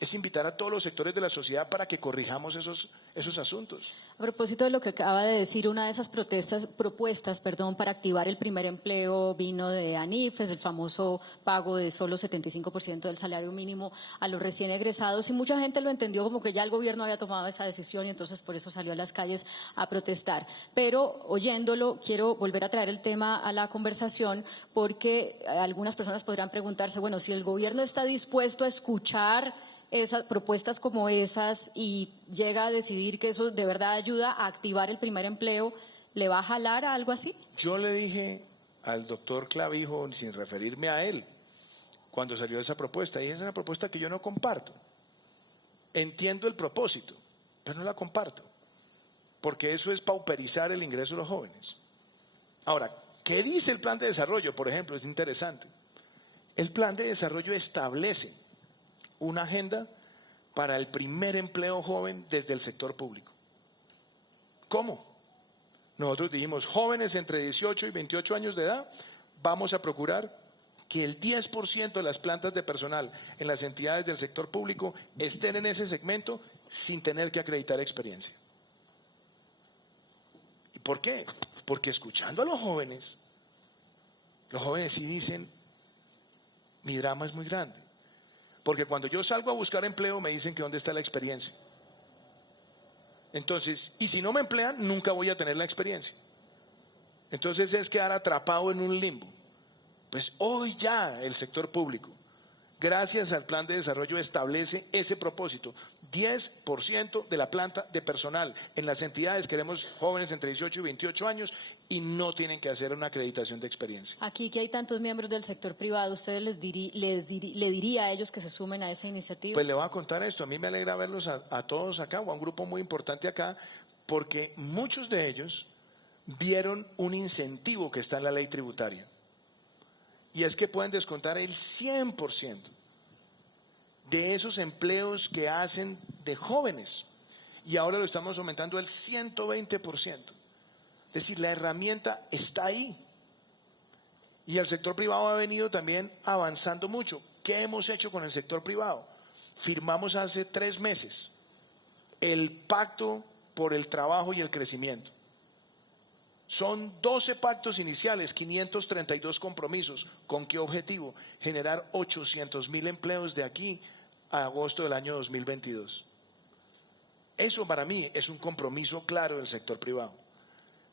es invitar a todos los sectores de la sociedad para que corrijamos esos asuntos. A propósito de lo que acaba de decir, una de esas propuestas para activar el primer empleo vino de ANIF, es el famoso pago de solo 75% del salario mínimo a los recién egresados, y mucha gente lo entendió como que ya el gobierno había tomado esa decisión y entonces por eso salió a las calles a protestar. Pero oyéndolo, quiero volver a traer el tema a la conversación porque algunas personas podrán preguntarse, bueno, si el gobierno está dispuesto a escuchar esas propuestas como esas y llega a decidir que eso de verdad ayuda a activar el primer empleo, ¿le va a jalar a algo así? Yo le dije al doctor Clavijo, sin referirme a él, cuando salió esa propuesta, y es una propuesta que yo no comparto. Entiendo el propósito, pero no la comparto, porque eso es pauperizar el ingreso de los jóvenes. Ahora, ¿qué dice el plan de desarrollo? Por ejemplo, es interesante. El plan de desarrollo establece una agenda para el primer empleo joven desde el sector público. ¿Cómo? Nosotros dijimos, jóvenes entre 18 y 28 años de edad, vamos a procurar que el 10% de las plantas de personal en las entidades del sector público estén en ese segmento sin tener que acreditar experiencia. ¿Y por qué? Porque escuchando a los jóvenes sí dicen, mi drama es muy grande. Porque cuando yo salgo a buscar empleo me dicen que dónde está la experiencia. Entonces, y si no me emplean, nunca voy a tener la experiencia. Entonces es quedar atrapado en un limbo. Pues hoy ya el sector público, gracias al plan de desarrollo, establece ese propósito. 10% de la planta de personal en las entidades, queremos jóvenes entre 18 y 28 años y no tienen que hacer una acreditación de experiencia. Aquí que hay tantos miembros del sector privado, ¿usted le diría a ellos que se sumen a esa iniciativa? Pues le voy a contar esto, a mí me alegra verlos a todos acá, o a un grupo muy importante acá, porque muchos de ellos vieron un incentivo que está en la ley tributaria. Y es que pueden descontar el 100% de esos empleos que hacen de jóvenes. Y ahora lo estamos aumentando al 120%. Es decir, la herramienta está ahí. Y el sector privado ha venido también avanzando mucho. ¿Qué hemos hecho con el sector privado? Firmamos hace 3 meses el Pacto por el Trabajo y el Crecimiento. Son 12 pactos iniciales, 532 compromisos. ¿Con qué objetivo? Generar 800,000 empleos de aquí a agosto del año 2022. Eso para mí es un compromiso claro del sector privado,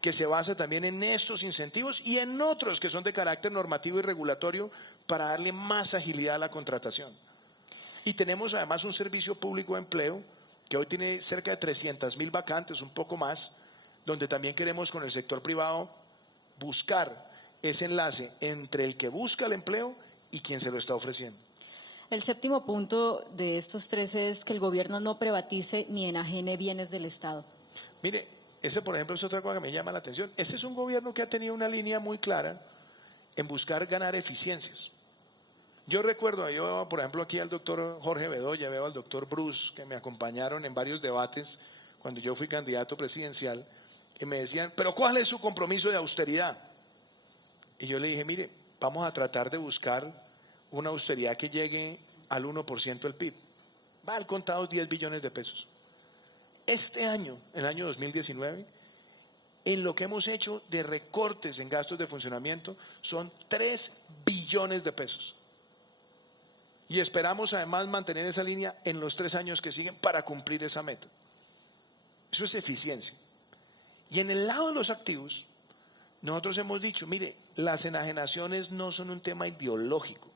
que se basa también en estos incentivos y en otros que son de carácter normativo y regulatorio para darle más agilidad a la contratación. Y tenemos además un servicio público de empleo que hoy tiene cerca de 300,000 vacantes, un poco más, donde también queremos con el sector privado buscar ese enlace entre el que busca el empleo y quien se lo está ofreciendo. El séptimo punto de estos 13 es que el gobierno no privatice ni enajene bienes del Estado. Mire, ese por ejemplo es otra cosa que me llama la atención. Este es un gobierno que ha tenido una línea muy clara en buscar ganar eficiencias. Yo recuerdo, yo por ejemplo aquí al doctor Jorge Bedoya, veo al doctor Bruce, que me acompañaron en varios debates cuando yo fui candidato presidencial, y me decían, pero ¿cuál es su compromiso de austeridad? Y yo le dije, mire, vamos a tratar de buscar una austeridad que llegue al 1% del PIB. Va al contado 10 billones de pesos. Este año, el año 2019, en lo que hemos hecho de recortes en gastos de funcionamiento, son 3 billones de pesos. Y esperamos además mantener esa línea en los 3 años que siguen para cumplir esa meta. Eso es eficiencia. Y en el lado de los activos, nosotros hemos dicho, mire, las enajenaciones no son un tema ideológico,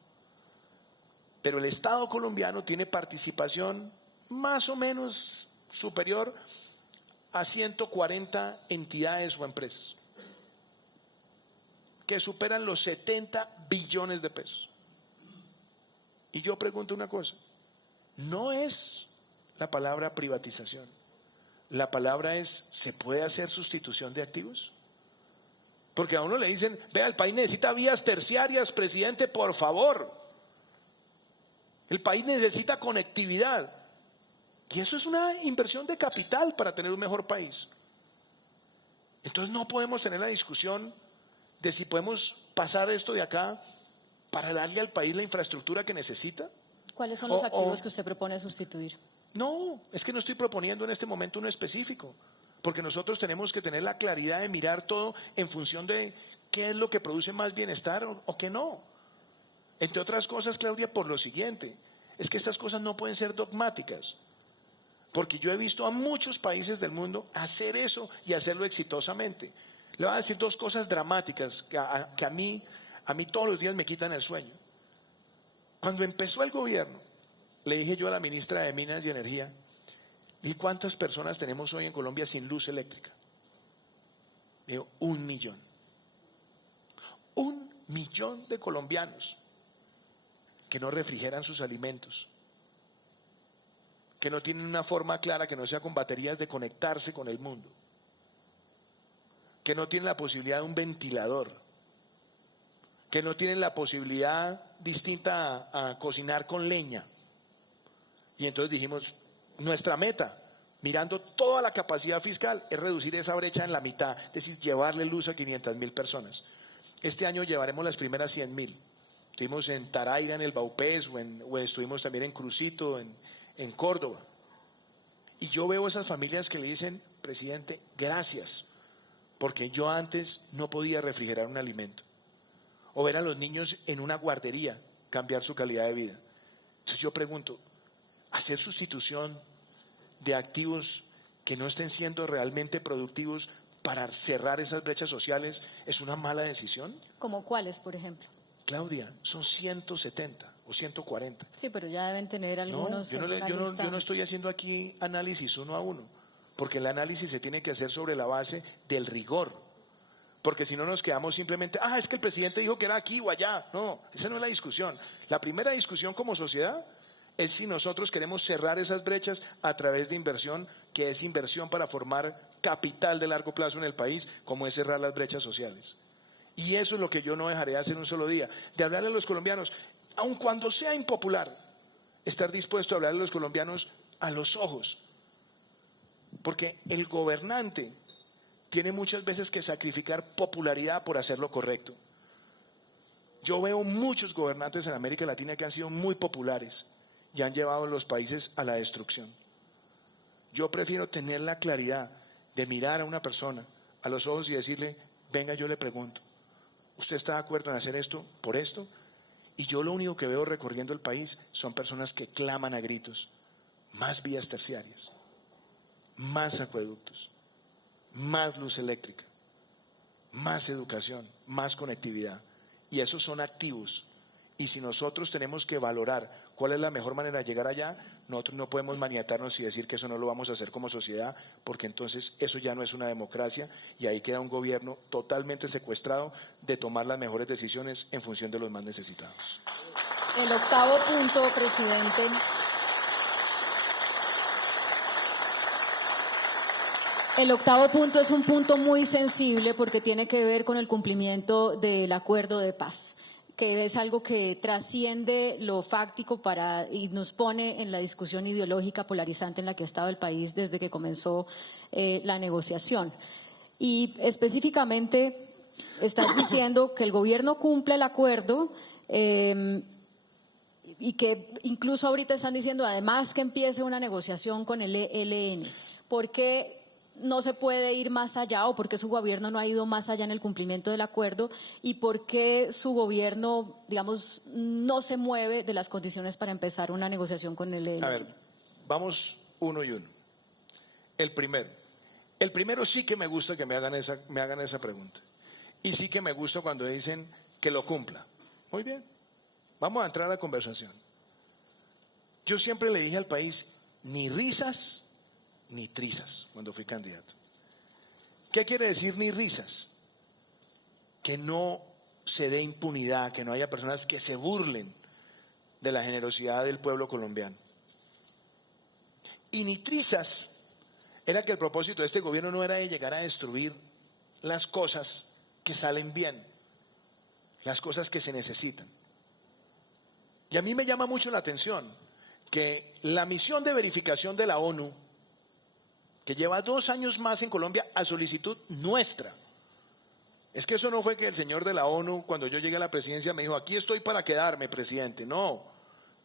pero el Estado colombiano tiene participación más o menos superior a 140 entidades o empresas que superan los 70 billones de pesos. Y yo pregunto una cosa, no es la palabra privatización. La palabra es, ¿se puede hacer sustitución de activos? Porque a uno le dicen, vea, el país necesita vías terciarias, presidente, por favor. El país necesita conectividad. Y eso es una inversión de capital para tener un mejor país. Entonces no podemos tener la discusión de si podemos pasar esto de acá para darle al país la infraestructura que necesita. ¿Cuáles son los activos que usted propone sustituir? No, es que no estoy proponiendo en este momento uno específico, porque nosotros tenemos que tener la claridad de mirar todo en función de qué es lo que produce más bienestar o qué no. Entre otras cosas, Claudia, por lo siguiente, es que estas cosas no pueden ser dogmáticas, porque yo he visto a muchos países del mundo hacer eso y hacerlo exitosamente. Le voy a decir 2 cosas dramáticas que a mí todos los días me quitan el sueño. Cuando empezó el gobierno, le dije yo a la ministra de Minas y Energía, ¿y cuántas personas tenemos hoy en Colombia sin luz eléctrica? Digo, 1 millón. 1 millón de colombianos que no refrigeran sus alimentos, que no tienen una forma clara que no sea con baterías de conectarse con el mundo, que no tienen la posibilidad de un ventilador, que no tienen la posibilidad distinta a cocinar con leña. Y entonces dijimos, nuestra meta, mirando toda la capacidad fiscal, es reducir esa brecha en la mitad, es decir, llevarle luz a 500,000 personas. Este año llevaremos las primeras 100,000. Estuvimos en Taraira, en el Baupés, o estuvimos también en Crucito, en Córdoba. Y yo veo esas familias que le dicen, presidente, gracias, porque yo antes no podía refrigerar un alimento. O ver a los niños en una guardería cambiar su calidad de vida. Entonces yo pregunto, hacer sustitución de activos que no estén siendo realmente productivos para cerrar esas brechas sociales es una mala decisión? ¿Como cuáles, por ejemplo? Claudia, son 170 o 140. Sí, pero ya deben tener algunos. No, yo no estoy haciendo aquí análisis uno a uno, porque el análisis se tiene que hacer sobre la base del rigor, porque si no nos quedamos simplemente, es que el presidente dijo que era aquí o allá. No, esa no es la discusión. La primera discusión como sociedad es si nosotros queremos cerrar esas brechas a través de inversión, que es inversión para formar capital de largo plazo en el país, como es cerrar las brechas sociales. Y eso es lo que yo no dejaré de hacer un solo día, de hablarle a los colombianos, aun cuando sea impopular, estar dispuesto a hablarle a los colombianos a los ojos. Porque el gobernante tiene muchas veces que sacrificar popularidad por hacer lo correcto. Yo veo muchos gobernantes en América Latina que han sido muy populares y han llevado a los países a la destrucción. Yo prefiero tener la claridad de mirar a una persona a los ojos y decirle, venga, yo le pregunto, ¿usted está de acuerdo en hacer esto por esto? Y yo lo único que veo recorriendo el país son personas que claman a gritos, más vías terciarias, más acueductos, más luz eléctrica, más educación, más conectividad. Y esos son activos. Y si nosotros tenemos que valorar cuál es la mejor manera de llegar allá, nosotros no podemos maniatarnos y decir que eso no lo vamos a hacer como sociedad, porque entonces eso ya no es una democracia y ahí queda un gobierno totalmente secuestrado de tomar las mejores decisiones en función de los más necesitados. El octavo punto, presidente. El octavo punto es un punto muy sensible porque tiene que ver con el cumplimiento del acuerdo de paz, que es algo que trasciende lo fáctico y nos pone en la discusión ideológica polarizante en la que ha estado el país desde que comenzó la negociación. Y específicamente estás diciendo que el gobierno cumple el acuerdo y que incluso ahorita están diciendo además que empiece una negociación con el ELN. ¿Por qué no se puede ir más allá o por qué su gobierno no ha ido más allá en el cumplimiento del acuerdo y por qué su gobierno, digamos, no se mueve de las condiciones para empezar una negociación con el ELN? A ver, vamos uno y uno. El primero sí que me gusta que me hagan esa pregunta y sí que me gusta cuando dicen que lo cumpla. Muy bien, vamos a entrar a la conversación. Yo siempre le dije al país, ni risas ni trizas cuando fui candidato. ¿Qué quiere decir ni risas? Que no se dé impunidad, que no haya personas que se burlen de la generosidad del pueblo colombiano. Y ni trizas era que el propósito de este gobierno no era de llegar a destruir las cosas que salen bien, las cosas que se necesitan. Y a mí me llama mucho la atención que la misión de verificación de la ONU, que lleva 2 años más en Colombia a solicitud nuestra. Es que eso no fue que el señor de la ONU, cuando yo llegué a la presidencia, me dijo, aquí estoy para quedarme, presidente. No,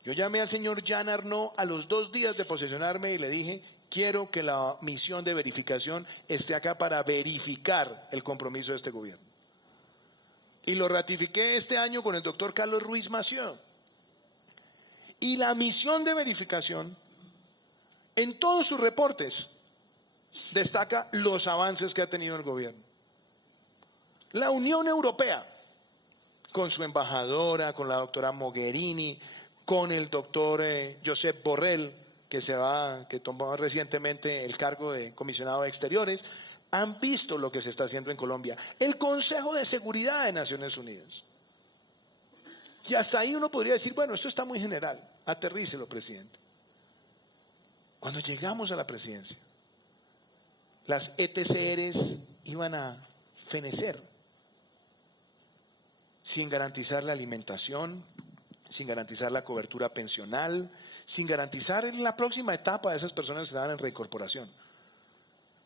yo llamé al señor Jean Arnaud a los 2 días de posesionarme y le dije, quiero que la misión de verificación esté acá para verificar el compromiso de este gobierno. Y lo ratifiqué este año con el doctor Carlos Ruiz Massieu. Y la misión de verificación, en todos sus reportes, destaca los avances que ha tenido el gobierno. La Unión Europea, con su embajadora, con la doctora Mogherini, con el doctor Josep Borrell, que tomó recientemente el cargo de comisionado de Exteriores, han visto lo que se está haciendo en Colombia. El Consejo de Seguridad de Naciones Unidas. Y hasta ahí uno podría decir, bueno, esto está muy general, aterrícelo, presidente. Cuando llegamos a la presidencia, las ETCRs iban a fenecer, sin garantizar la alimentación, sin garantizar la cobertura pensional, sin garantizar en la próxima etapa de esas personas que estaban en reincorporación.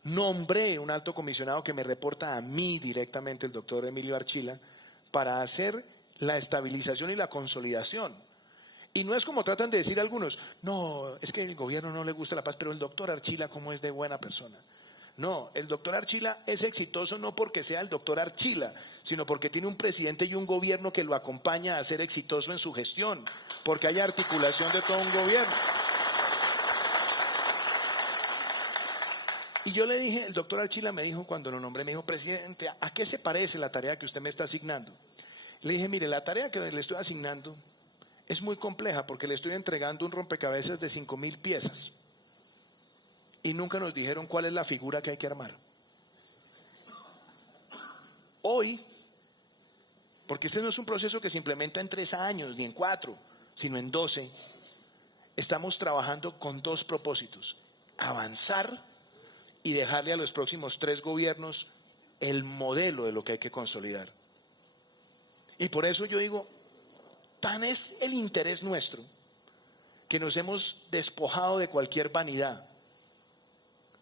Nombré un alto comisionado que me reporta a mí directamente, el doctor Emilio Archila, para hacer la estabilización y la consolidación. Y no es como tratan de decir algunos, no, es que el gobierno no le gusta la paz, pero el doctor Archila como es de buena persona. No, el doctor Archila es exitoso no porque sea el doctor Archila, sino porque tiene un presidente y un gobierno que lo acompaña a ser exitoso en su gestión, porque hay articulación de todo un gobierno. Y yo le dije, el doctor Archila me dijo cuando lo nombré, me dijo, presidente, ¿a qué se parece la tarea que usted me está asignando? Le dije, mire, la tarea que le estoy asignando es muy compleja porque le estoy entregando un rompecabezas de 5.000 piezas y nunca nos dijeron cuál es la figura que hay que armar. Hoy, porque este no es un proceso que se implementa en 3 años ni en 4, sino en 12, estamos trabajando con 2 propósitos: avanzar y dejarle a los próximos 3 gobiernos el modelo de lo que hay que consolidar. Y por eso yo digo, tan es el interés nuestro que nos hemos despojado de cualquier vanidad.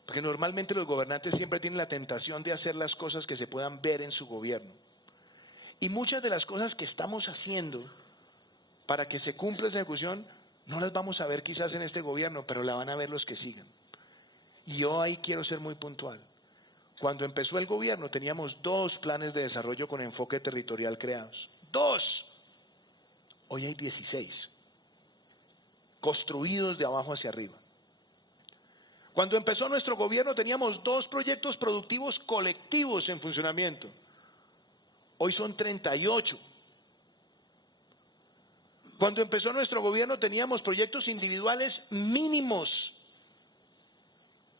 Porque normalmente los gobernantes siempre tienen la tentación de hacer las cosas que se puedan ver en su gobierno. Y muchas de las cosas que estamos haciendo para que se cumpla esa ejecución, no las vamos a ver quizás en este gobierno, pero la van a ver los que sigan. Y yo ahí quiero ser muy puntual. Cuando empezó el gobierno teníamos 2 planes de desarrollo con enfoque territorial creados. 2. Hoy hay 16. Construidos de abajo hacia arriba. Cuando empezó nuestro gobierno teníamos 2 proyectos productivos colectivos en funcionamiento. Hoy son 38. Cuando empezó nuestro gobierno teníamos proyectos individuales mínimos.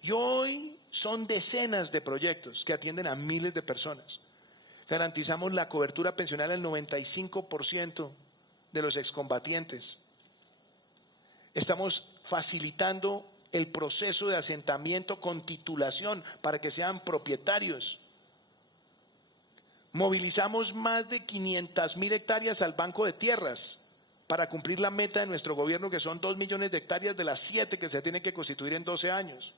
Y hoy son decenas de proyectos que atienden a miles de personas. Garantizamos la cobertura pensional al 95% de los excombatientes. Estamos facilitando el proceso de asentamiento con titulación para que sean propietarios. Movilizamos más de 500.000 hectáreas al Banco de Tierras para cumplir la meta de nuestro gobierno, que son 2 millones de hectáreas de las 7 que se tienen que constituir en 12 años.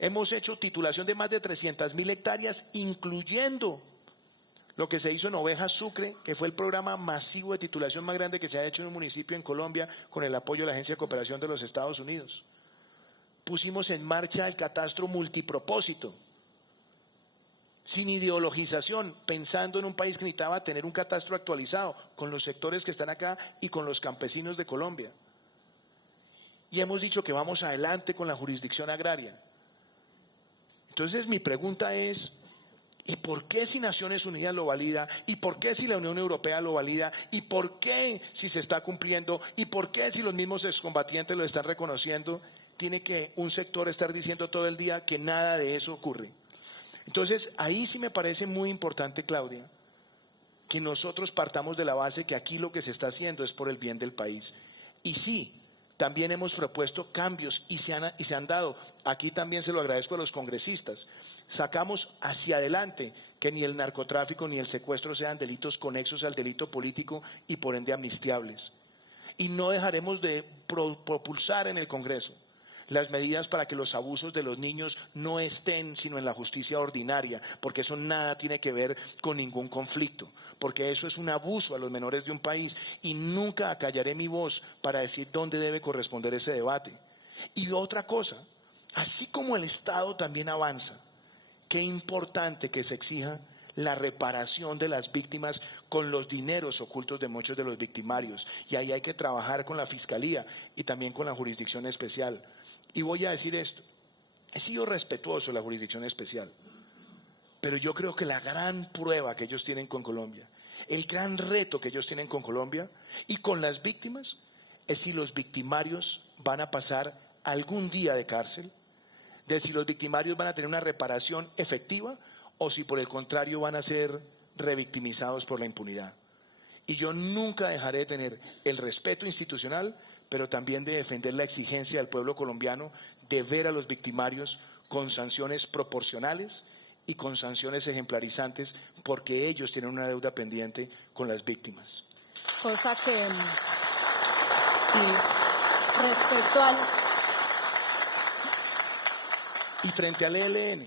Hemos hecho titulación de más de 300.000 hectáreas, incluyendo lo que se hizo en Ovejas Sucre, que fue el programa masivo de titulación más grande que se ha hecho en un municipio en Colombia con el apoyo de la Agencia de Cooperación de los Estados Unidos. Pusimos en marcha el catastro multipropósito, sin ideologización, pensando en un país que necesitaba tener un catastro actualizado con los sectores que están acá y con los campesinos de Colombia. Y hemos dicho que vamos adelante con la jurisdicción agraria. Entonces mi pregunta es, ¿y por qué si Naciones Unidas lo valida? ¿Y por qué si la Unión Europea lo valida? ¿Y por qué si se está cumpliendo? ¿Y por qué si los mismos excombatientes lo están reconociendo? Tiene que un sector estar diciendo todo el día que nada de eso ocurre. Entonces ahí sí me parece muy importante, Claudia, que nosotros partamos de la base que aquí lo que se está haciendo es por el bien del país. Y sí, también hemos propuesto cambios y se han dado. Aquí también se lo agradezco a los congresistas. Sacamos hacia adelante que ni el narcotráfico ni el secuestro sean delitos conexos al delito político y por ende amnistiables. Y no dejaremos de propulsar en el Congreso las medidas para que los abusos de los niños no estén sino en la justicia ordinaria, porque eso nada tiene que ver con ningún conflicto, porque eso es un abuso a los menores de un país, y nunca acallaré mi voz para decir dónde debe corresponder ese debate. Y otra cosa, así como el Estado también avanza, qué importante que se exija la reparación de las víctimas con los dineros ocultos de muchos de los victimarios, y ahí hay que trabajar con la Fiscalía y también con la Jurisdicción Especial. Y voy a decir esto, he sido respetuoso de la Jurisdicción Especial, pero yo creo que la gran prueba que ellos tienen con Colombia, el gran reto que ellos tienen con Colombia y con las víctimas, es si los victimarios van a pasar algún día de cárcel, de si los victimarios van a tener una reparación efectiva o si por el contrario van a ser revictimizados por la impunidad. Y yo nunca dejaré de tener el respeto institucional, pero también de defender la exigencia del pueblo colombiano de ver a los victimarios con sanciones proporcionales y con sanciones ejemplarizantes, porque ellos tienen una deuda pendiente con las víctimas. Cosa que respecto al... Y frente al ELN,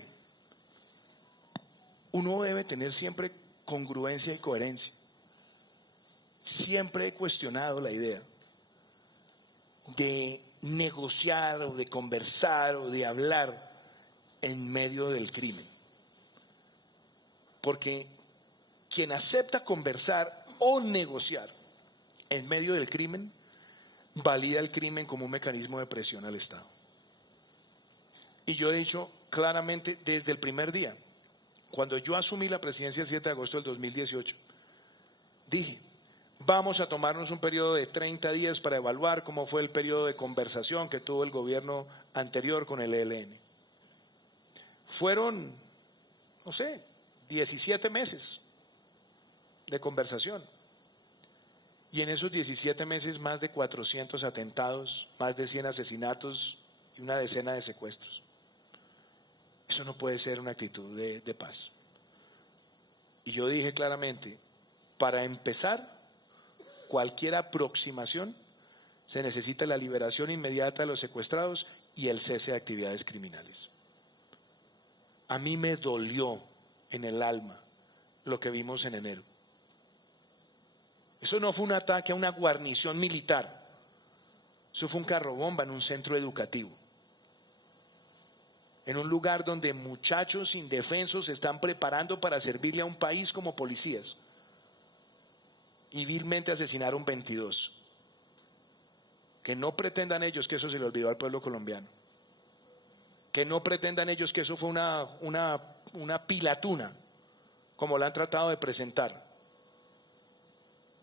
uno debe tener siempre congruencia y coherencia. Siempre he cuestionado la idea de negociar o de conversar o de hablar en medio del crimen. Porque quien acepta conversar o negociar en medio del crimen, valida el crimen como un mecanismo de presión al Estado. Y yo he dicho claramente desde el primer día. Cuando yo asumí la presidencia el 7 de agosto del 2018, dije, vamos a tomarnos un periodo de 30 días para evaluar cómo fue el periodo de conversación que tuvo el gobierno anterior con el ELN. Fueron, no sé, 17 meses de conversación. Y en esos 17 meses más de 400 atentados, más de 100 asesinatos y una decena de secuestros. Eso no puede ser una actitud de paz. Y yo dije claramente, para empezar, cualquier aproximación se necesita la liberación inmediata de los secuestrados y el cese de actividades criminales. A mí me dolió en el alma lo que vimos en enero. Eso no fue un ataque a una guarnición militar. Eso fue un carrobomba en un centro educativo. En un lugar donde muchachos indefensos se están preparando para servirle a un país como policías. Y vilmente asesinaron 22. Que no pretendan ellos que eso se le olvidó al pueblo colombiano. Que no pretendan ellos que eso fue una pilatuna, como la han tratado de presentar.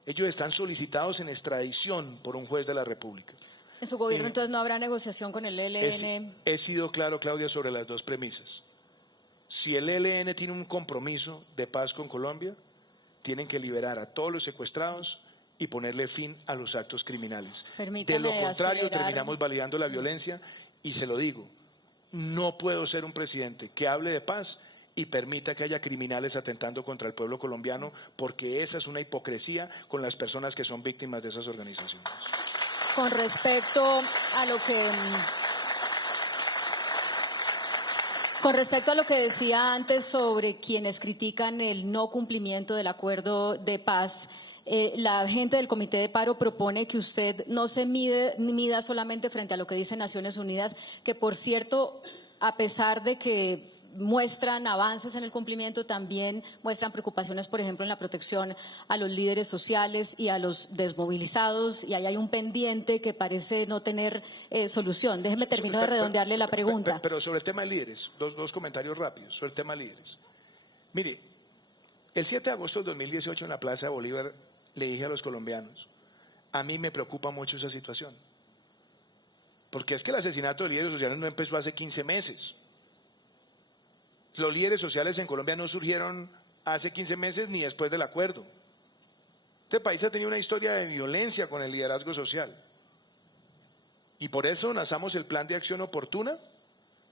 Ellos están solicitados en extradición por un juez de la República. En su gobierno entonces no habrá negociación con el ELN. He sido claro, Claudia, sobre las dos premisas. Si el ELN tiene un compromiso de paz con Colombia, tienen que liberar a todos los secuestrados y ponerle fin a los actos criminales. Permítame de lo contrario, acelerar. terminamos validando la violencia y se lo digo, no puedo ser un presidente que hable de paz y permita que haya criminales atentando contra el pueblo colombiano, porque esa es una hipocresía con las personas que son víctimas de esas organizaciones. Con respecto a lo que decía antes sobre quienes critican el no cumplimiento del acuerdo de paz, la gente del Comité de Paro propone que usted no se mida solamente frente a lo que dice Naciones Unidas, que por cierto, a pesar de que muestran avances en el cumplimiento, también muestran preocupaciones, por ejemplo, en la protección a los líderes sociales y a los desmovilizados, y ahí hay un pendiente que parece no tener solución. Déjeme terminar de redondearle la pregunta. Pero sobre el tema de líderes, dos comentarios rápidos sobre el tema de líderes. Mire, el 7 de agosto del 2018 en la Plaza de Bolívar le dije a los colombianos, a mí me preocupa mucho esa situación, porque es que el asesinato de líderes sociales no empezó hace 15 meses. Los líderes sociales en Colombia no surgieron hace 15 meses ni después del acuerdo. Este país ha tenido una historia de violencia con el liderazgo social. Y por eso lanzamos el plan de acción oportuna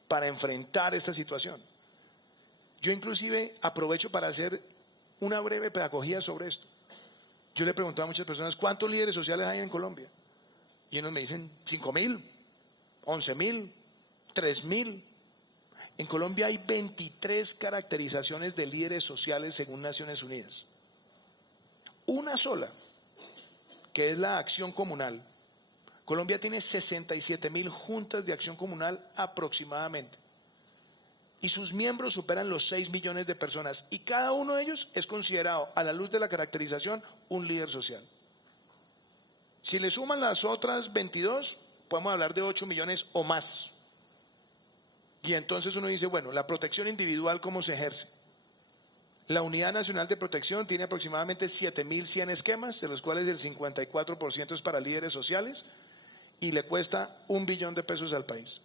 para enfrentar esta situación. Yo inclusive aprovecho para hacer una breve pedagogía sobre esto. Yo le preguntaba a muchas personas, ¿cuántos líderes sociales hay en Colombia? Y unos me dicen 5.000, 11.000, 3.000. En Colombia hay 23 caracterizaciones de líderes sociales según Naciones Unidas. Una sola, que es la acción comunal. Colombia tiene 67.000 juntas de acción comunal aproximadamente. Y sus miembros superan los 6 millones de personas. Y cada uno de ellos es considerado, a la luz de la caracterización, un líder social. Si le suman las otras 22, podemos hablar de 8 millones o más. Y entonces uno dice, bueno, la protección individual, ¿cómo se ejerce? La Unidad Nacional de Protección tiene aproximadamente 7.100 esquemas, de los cuales el 54% es para líderes sociales, y le cuesta $1 billón al país.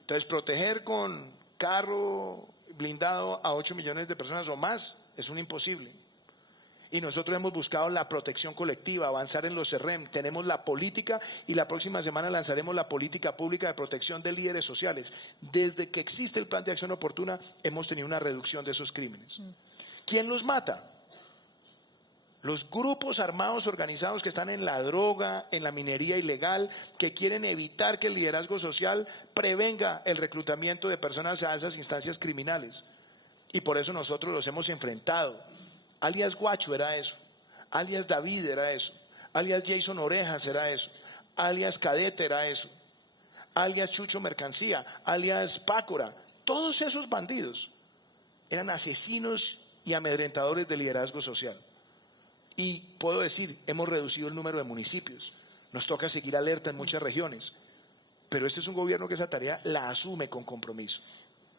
Entonces, proteger con carro blindado a 8 millones de personas o más es un imposible. Y nosotros hemos buscado la protección colectiva, avanzar en los CERREM, tenemos la política y la próxima semana lanzaremos la política pública de protección de líderes sociales. Desde que existe el plan de acción oportuna hemos tenido una reducción de esos crímenes. ¿Quién los mata? Los grupos armados organizados que están en la droga, en la minería ilegal, que quieren evitar que el liderazgo social prevenga el reclutamiento de personas a esas instancias criminales. Y por eso nosotros los hemos enfrentado. Alias Guacho era eso, alias David era eso, alias Jason Orejas era eso, alias Cadete era eso, alias Chucho Mercancía, alias Pácora. Todos esos bandidos eran asesinos y amedrentadores de liderazgo social. Y puedo decir, hemos reducido el número de municipios, nos toca seguir alerta en muchas regiones, pero este es un gobierno que esa tarea la asume con compromiso.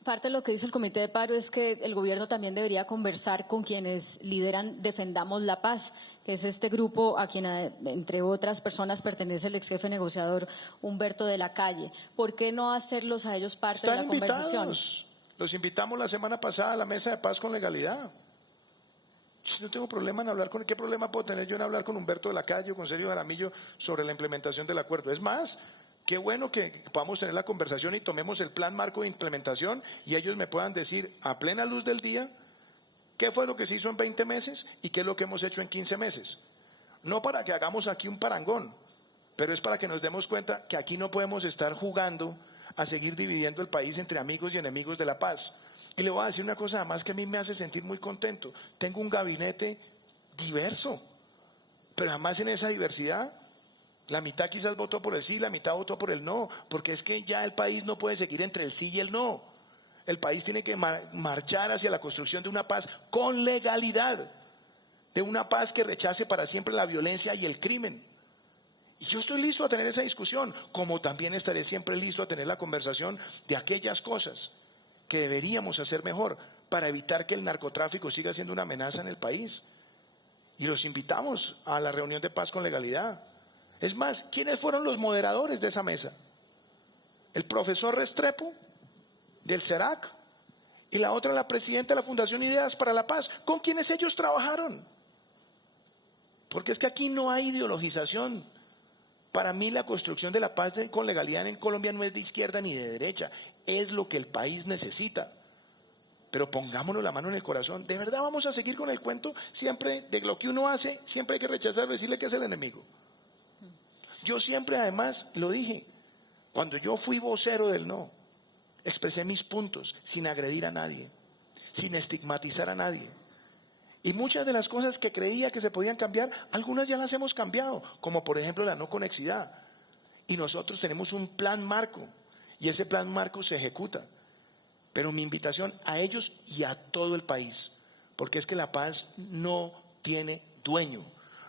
Parte de lo que dice el Comité de Paro es que el gobierno también debería conversar con quienes lideran Defendamos la Paz, que es este grupo a quien, entre otras personas, pertenece el ex jefe negociador Humberto de la Calle. ¿Por qué no hacerlos a ellos parte de la conversación? Los invitamos la semana pasada a la mesa de paz con legalidad. No tengo problema en hablar con... ¿Qué problema puedo tener yo en hablar con Humberto de la Calle o con Sergio Jaramillo sobre la implementación del acuerdo? Es más, qué bueno que podamos tener la conversación y tomemos el plan marco de implementación y ellos me puedan decir a plena luz del día qué fue lo que se hizo en 20 meses y qué es lo que hemos hecho en 15 meses. No para que hagamos aquí un parangón, pero es para que nos demos cuenta que aquí no podemos estar jugando a seguir dividiendo el país entre amigos y enemigos de la paz. Y le voy a decir una cosa además que a mí me hace sentir muy contento. Tengo un gabinete diverso, pero además en esa diversidad la mitad quizás votó por el sí, la mitad votó por el no, porque es que ya el país no puede seguir entre el sí y el no. El país tiene que marchar hacia la construcción de una paz con legalidad, de una paz que rechace para siempre la violencia y el crimen. Y yo estoy listo a tener esa discusión, como también estaré siempre listo a tener la conversación de aquellas cosas que deberíamos hacer mejor para evitar que el narcotráfico siga siendo una amenaza en el país. Y los invitamos a la reunión de paz con legalidad. Es más, ¿quiénes fueron los moderadores de esa mesa? El profesor Restrepo, del CERAC, y la otra la presidenta de la Fundación Ideas para la Paz, con quienes ellos trabajaron. Porque es que aquí no hay ideologización. Para mí la construcción de la paz con legalidad en Colombia no es de izquierda ni de derecha, es lo que el país necesita. Pero pongámonos la mano en el corazón. ¿De verdad vamos a seguir con el cuento siempre de lo que uno hace? Siempre hay que rechazarlo y decirle que es el enemigo. Yo siempre además lo dije, cuando yo fui vocero del no, expresé mis puntos sin agredir a nadie, sin estigmatizar a nadie. Y muchas de las cosas que creía que se podían cambiar, algunas ya las hemos cambiado, como por ejemplo la no conexidad. Y nosotros tenemos un plan marco, y ese plan marco se ejecuta. Pero mi invitación a ellos y a todo el país, porque es que la paz no tiene dueño.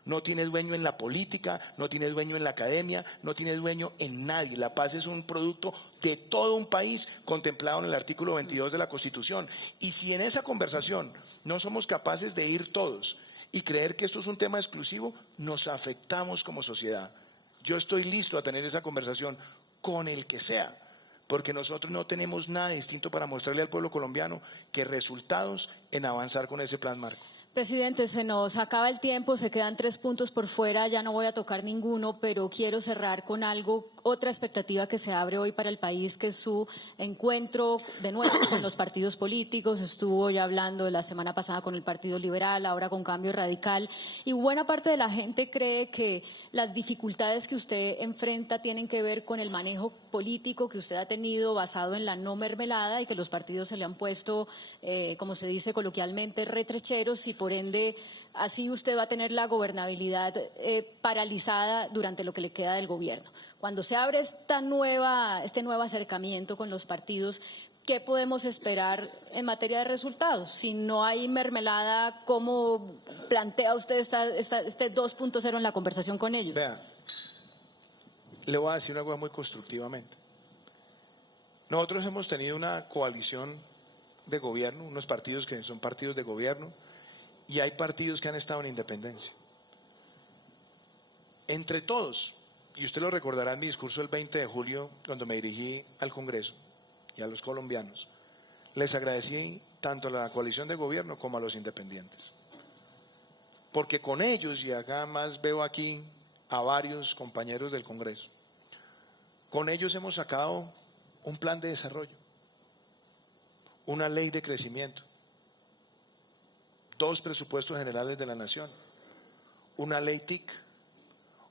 No tiene dueño en la política, no tiene dueño en la academia, no tiene dueño en nadie. La paz es un producto de todo un país contemplado en el artículo 22 de la Constitución. Y si en esa conversación no somos capaces de ir todos y creer que esto es un tema exclusivo, nos afectamos como sociedad. Yo estoy listo a tener esa conversación con el que sea, porque nosotros no tenemos nada distinto para mostrarle al pueblo colombiano que resultados en avanzar con ese plan marco. Presidente, se nos acaba el tiempo, se quedan 3 puntos por fuera, ya no voy a tocar ninguno, pero quiero cerrar con algo, otra expectativa que se abre hoy para el país, que es su encuentro de nuevo con los partidos políticos. Estuvo ya hablando la semana pasada con el Partido Liberal, ahora con Cambio Radical, y buena parte de la gente cree que las dificultades que usted enfrenta tienen que ver con el manejo político que usted ha tenido basado en la no mermelada y que los partidos se le han puesto, como se dice coloquialmente, retrecheros, y por ende así usted va a tener la gobernabilidad paralizada durante lo que le queda del gobierno. Cuando se abre este nuevo acercamiento con los partidos, ¿qué podemos esperar en materia de resultados? Si no hay mermelada, ¿cómo plantea usted este 2.0 en la conversación con ellos? Vea, le voy a decir una cosa muy constructivamente. Nosotros hemos tenido una coalición de gobierno, unos partidos que son partidos de gobierno, y hay partidos que han estado en independencia. Entre todos, y usted lo recordará en mi discurso el 20 de julio, cuando me dirigí al Congreso y a los colombianos, les agradecí tanto a la coalición de gobierno como a los independientes. Porque con ellos, y acá más veo aquí a varios compañeros del Congreso, con ellos hemos sacado un plan de desarrollo, una ley de crecimiento, 2 presupuestos generales de la nación, una ley TIC,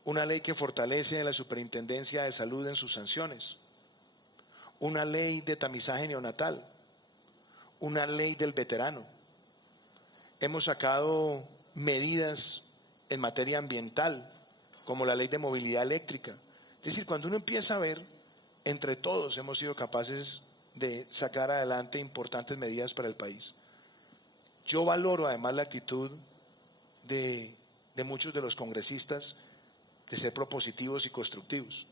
una ley que fortalece la superintendencia de salud en sus sanciones, una ley de tamizaje neonatal, una ley del veterano. Hemos sacado medidas en materia ambiental, como la ley de movilidad eléctrica. Es decir, cuando uno empieza a ver, entre todos hemos sido capaces de sacar adelante importantes medidas para el país. Yo valoro además la actitud de muchos de los congresistas de ser propositivos y constructivos.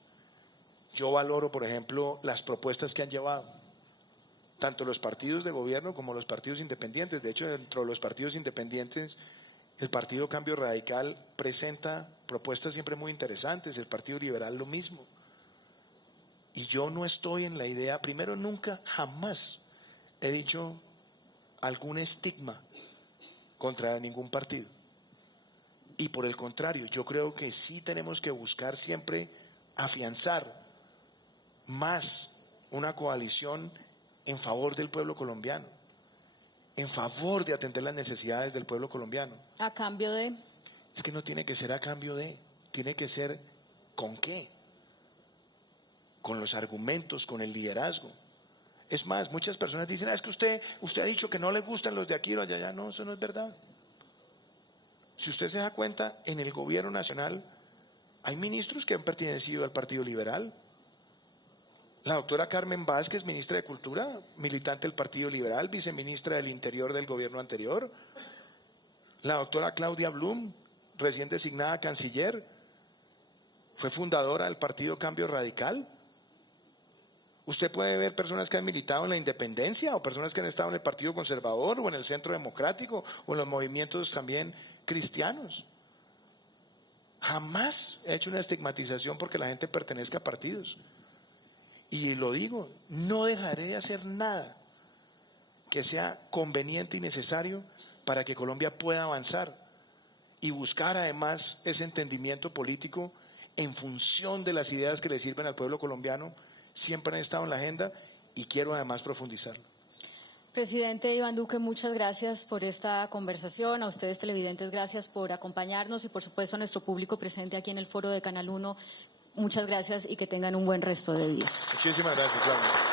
Yo valoro, por ejemplo, las propuestas que han llevado, tanto los partidos de gobierno como los partidos independientes. De hecho, dentro de los partidos independientes, el Partido Cambio Radical presenta propuestas siempre muy interesantes, el Partido Liberal lo mismo. Y yo no estoy en la idea, primero nunca, jamás he dicho algún estigma contra ningún partido. Y por el contrario, yo creo que sí tenemos que buscar siempre afianzar más una coalición en favor del pueblo colombiano, en favor de atender las necesidades del pueblo colombiano. ¿A cambio de? Es que no tiene que ser a cambio de, tiene que ser ¿con qué? Con los argumentos, con el liderazgo. Es más, muchas personas dicen, es que usted ha dicho que no le gustan los de aquí y los de allá. No, eso no es verdad. Si usted se da cuenta, en el gobierno nacional hay ministros que han pertenecido al Partido Liberal. La doctora Carmen Vázquez, ministra de Cultura, militante del Partido Liberal, viceministra del Interior del gobierno anterior. La doctora Claudia Blum, recién designada canciller, fue fundadora del Partido Cambio Radical. Usted puede ver personas que han militado en la independencia o personas que han estado en el Partido Conservador o en el Centro Democrático o en los movimientos también cristianos. Jamás he hecho una estigmatización porque la gente pertenezca a partidos. Y lo digo, no dejaré de hacer nada que sea conveniente y necesario para que Colombia pueda avanzar y buscar además ese entendimiento político en función de las ideas que le sirven al pueblo colombiano. Siempre han estado en la agenda y quiero además profundizarlo. Presidente Iván Duque, muchas gracias por esta conversación. A ustedes televidentes, gracias por acompañarnos y por supuesto a nuestro público presente aquí en el foro de Canal 1. Muchas gracias y que tengan un buen resto de día. Muchísimas gracias, Claudia.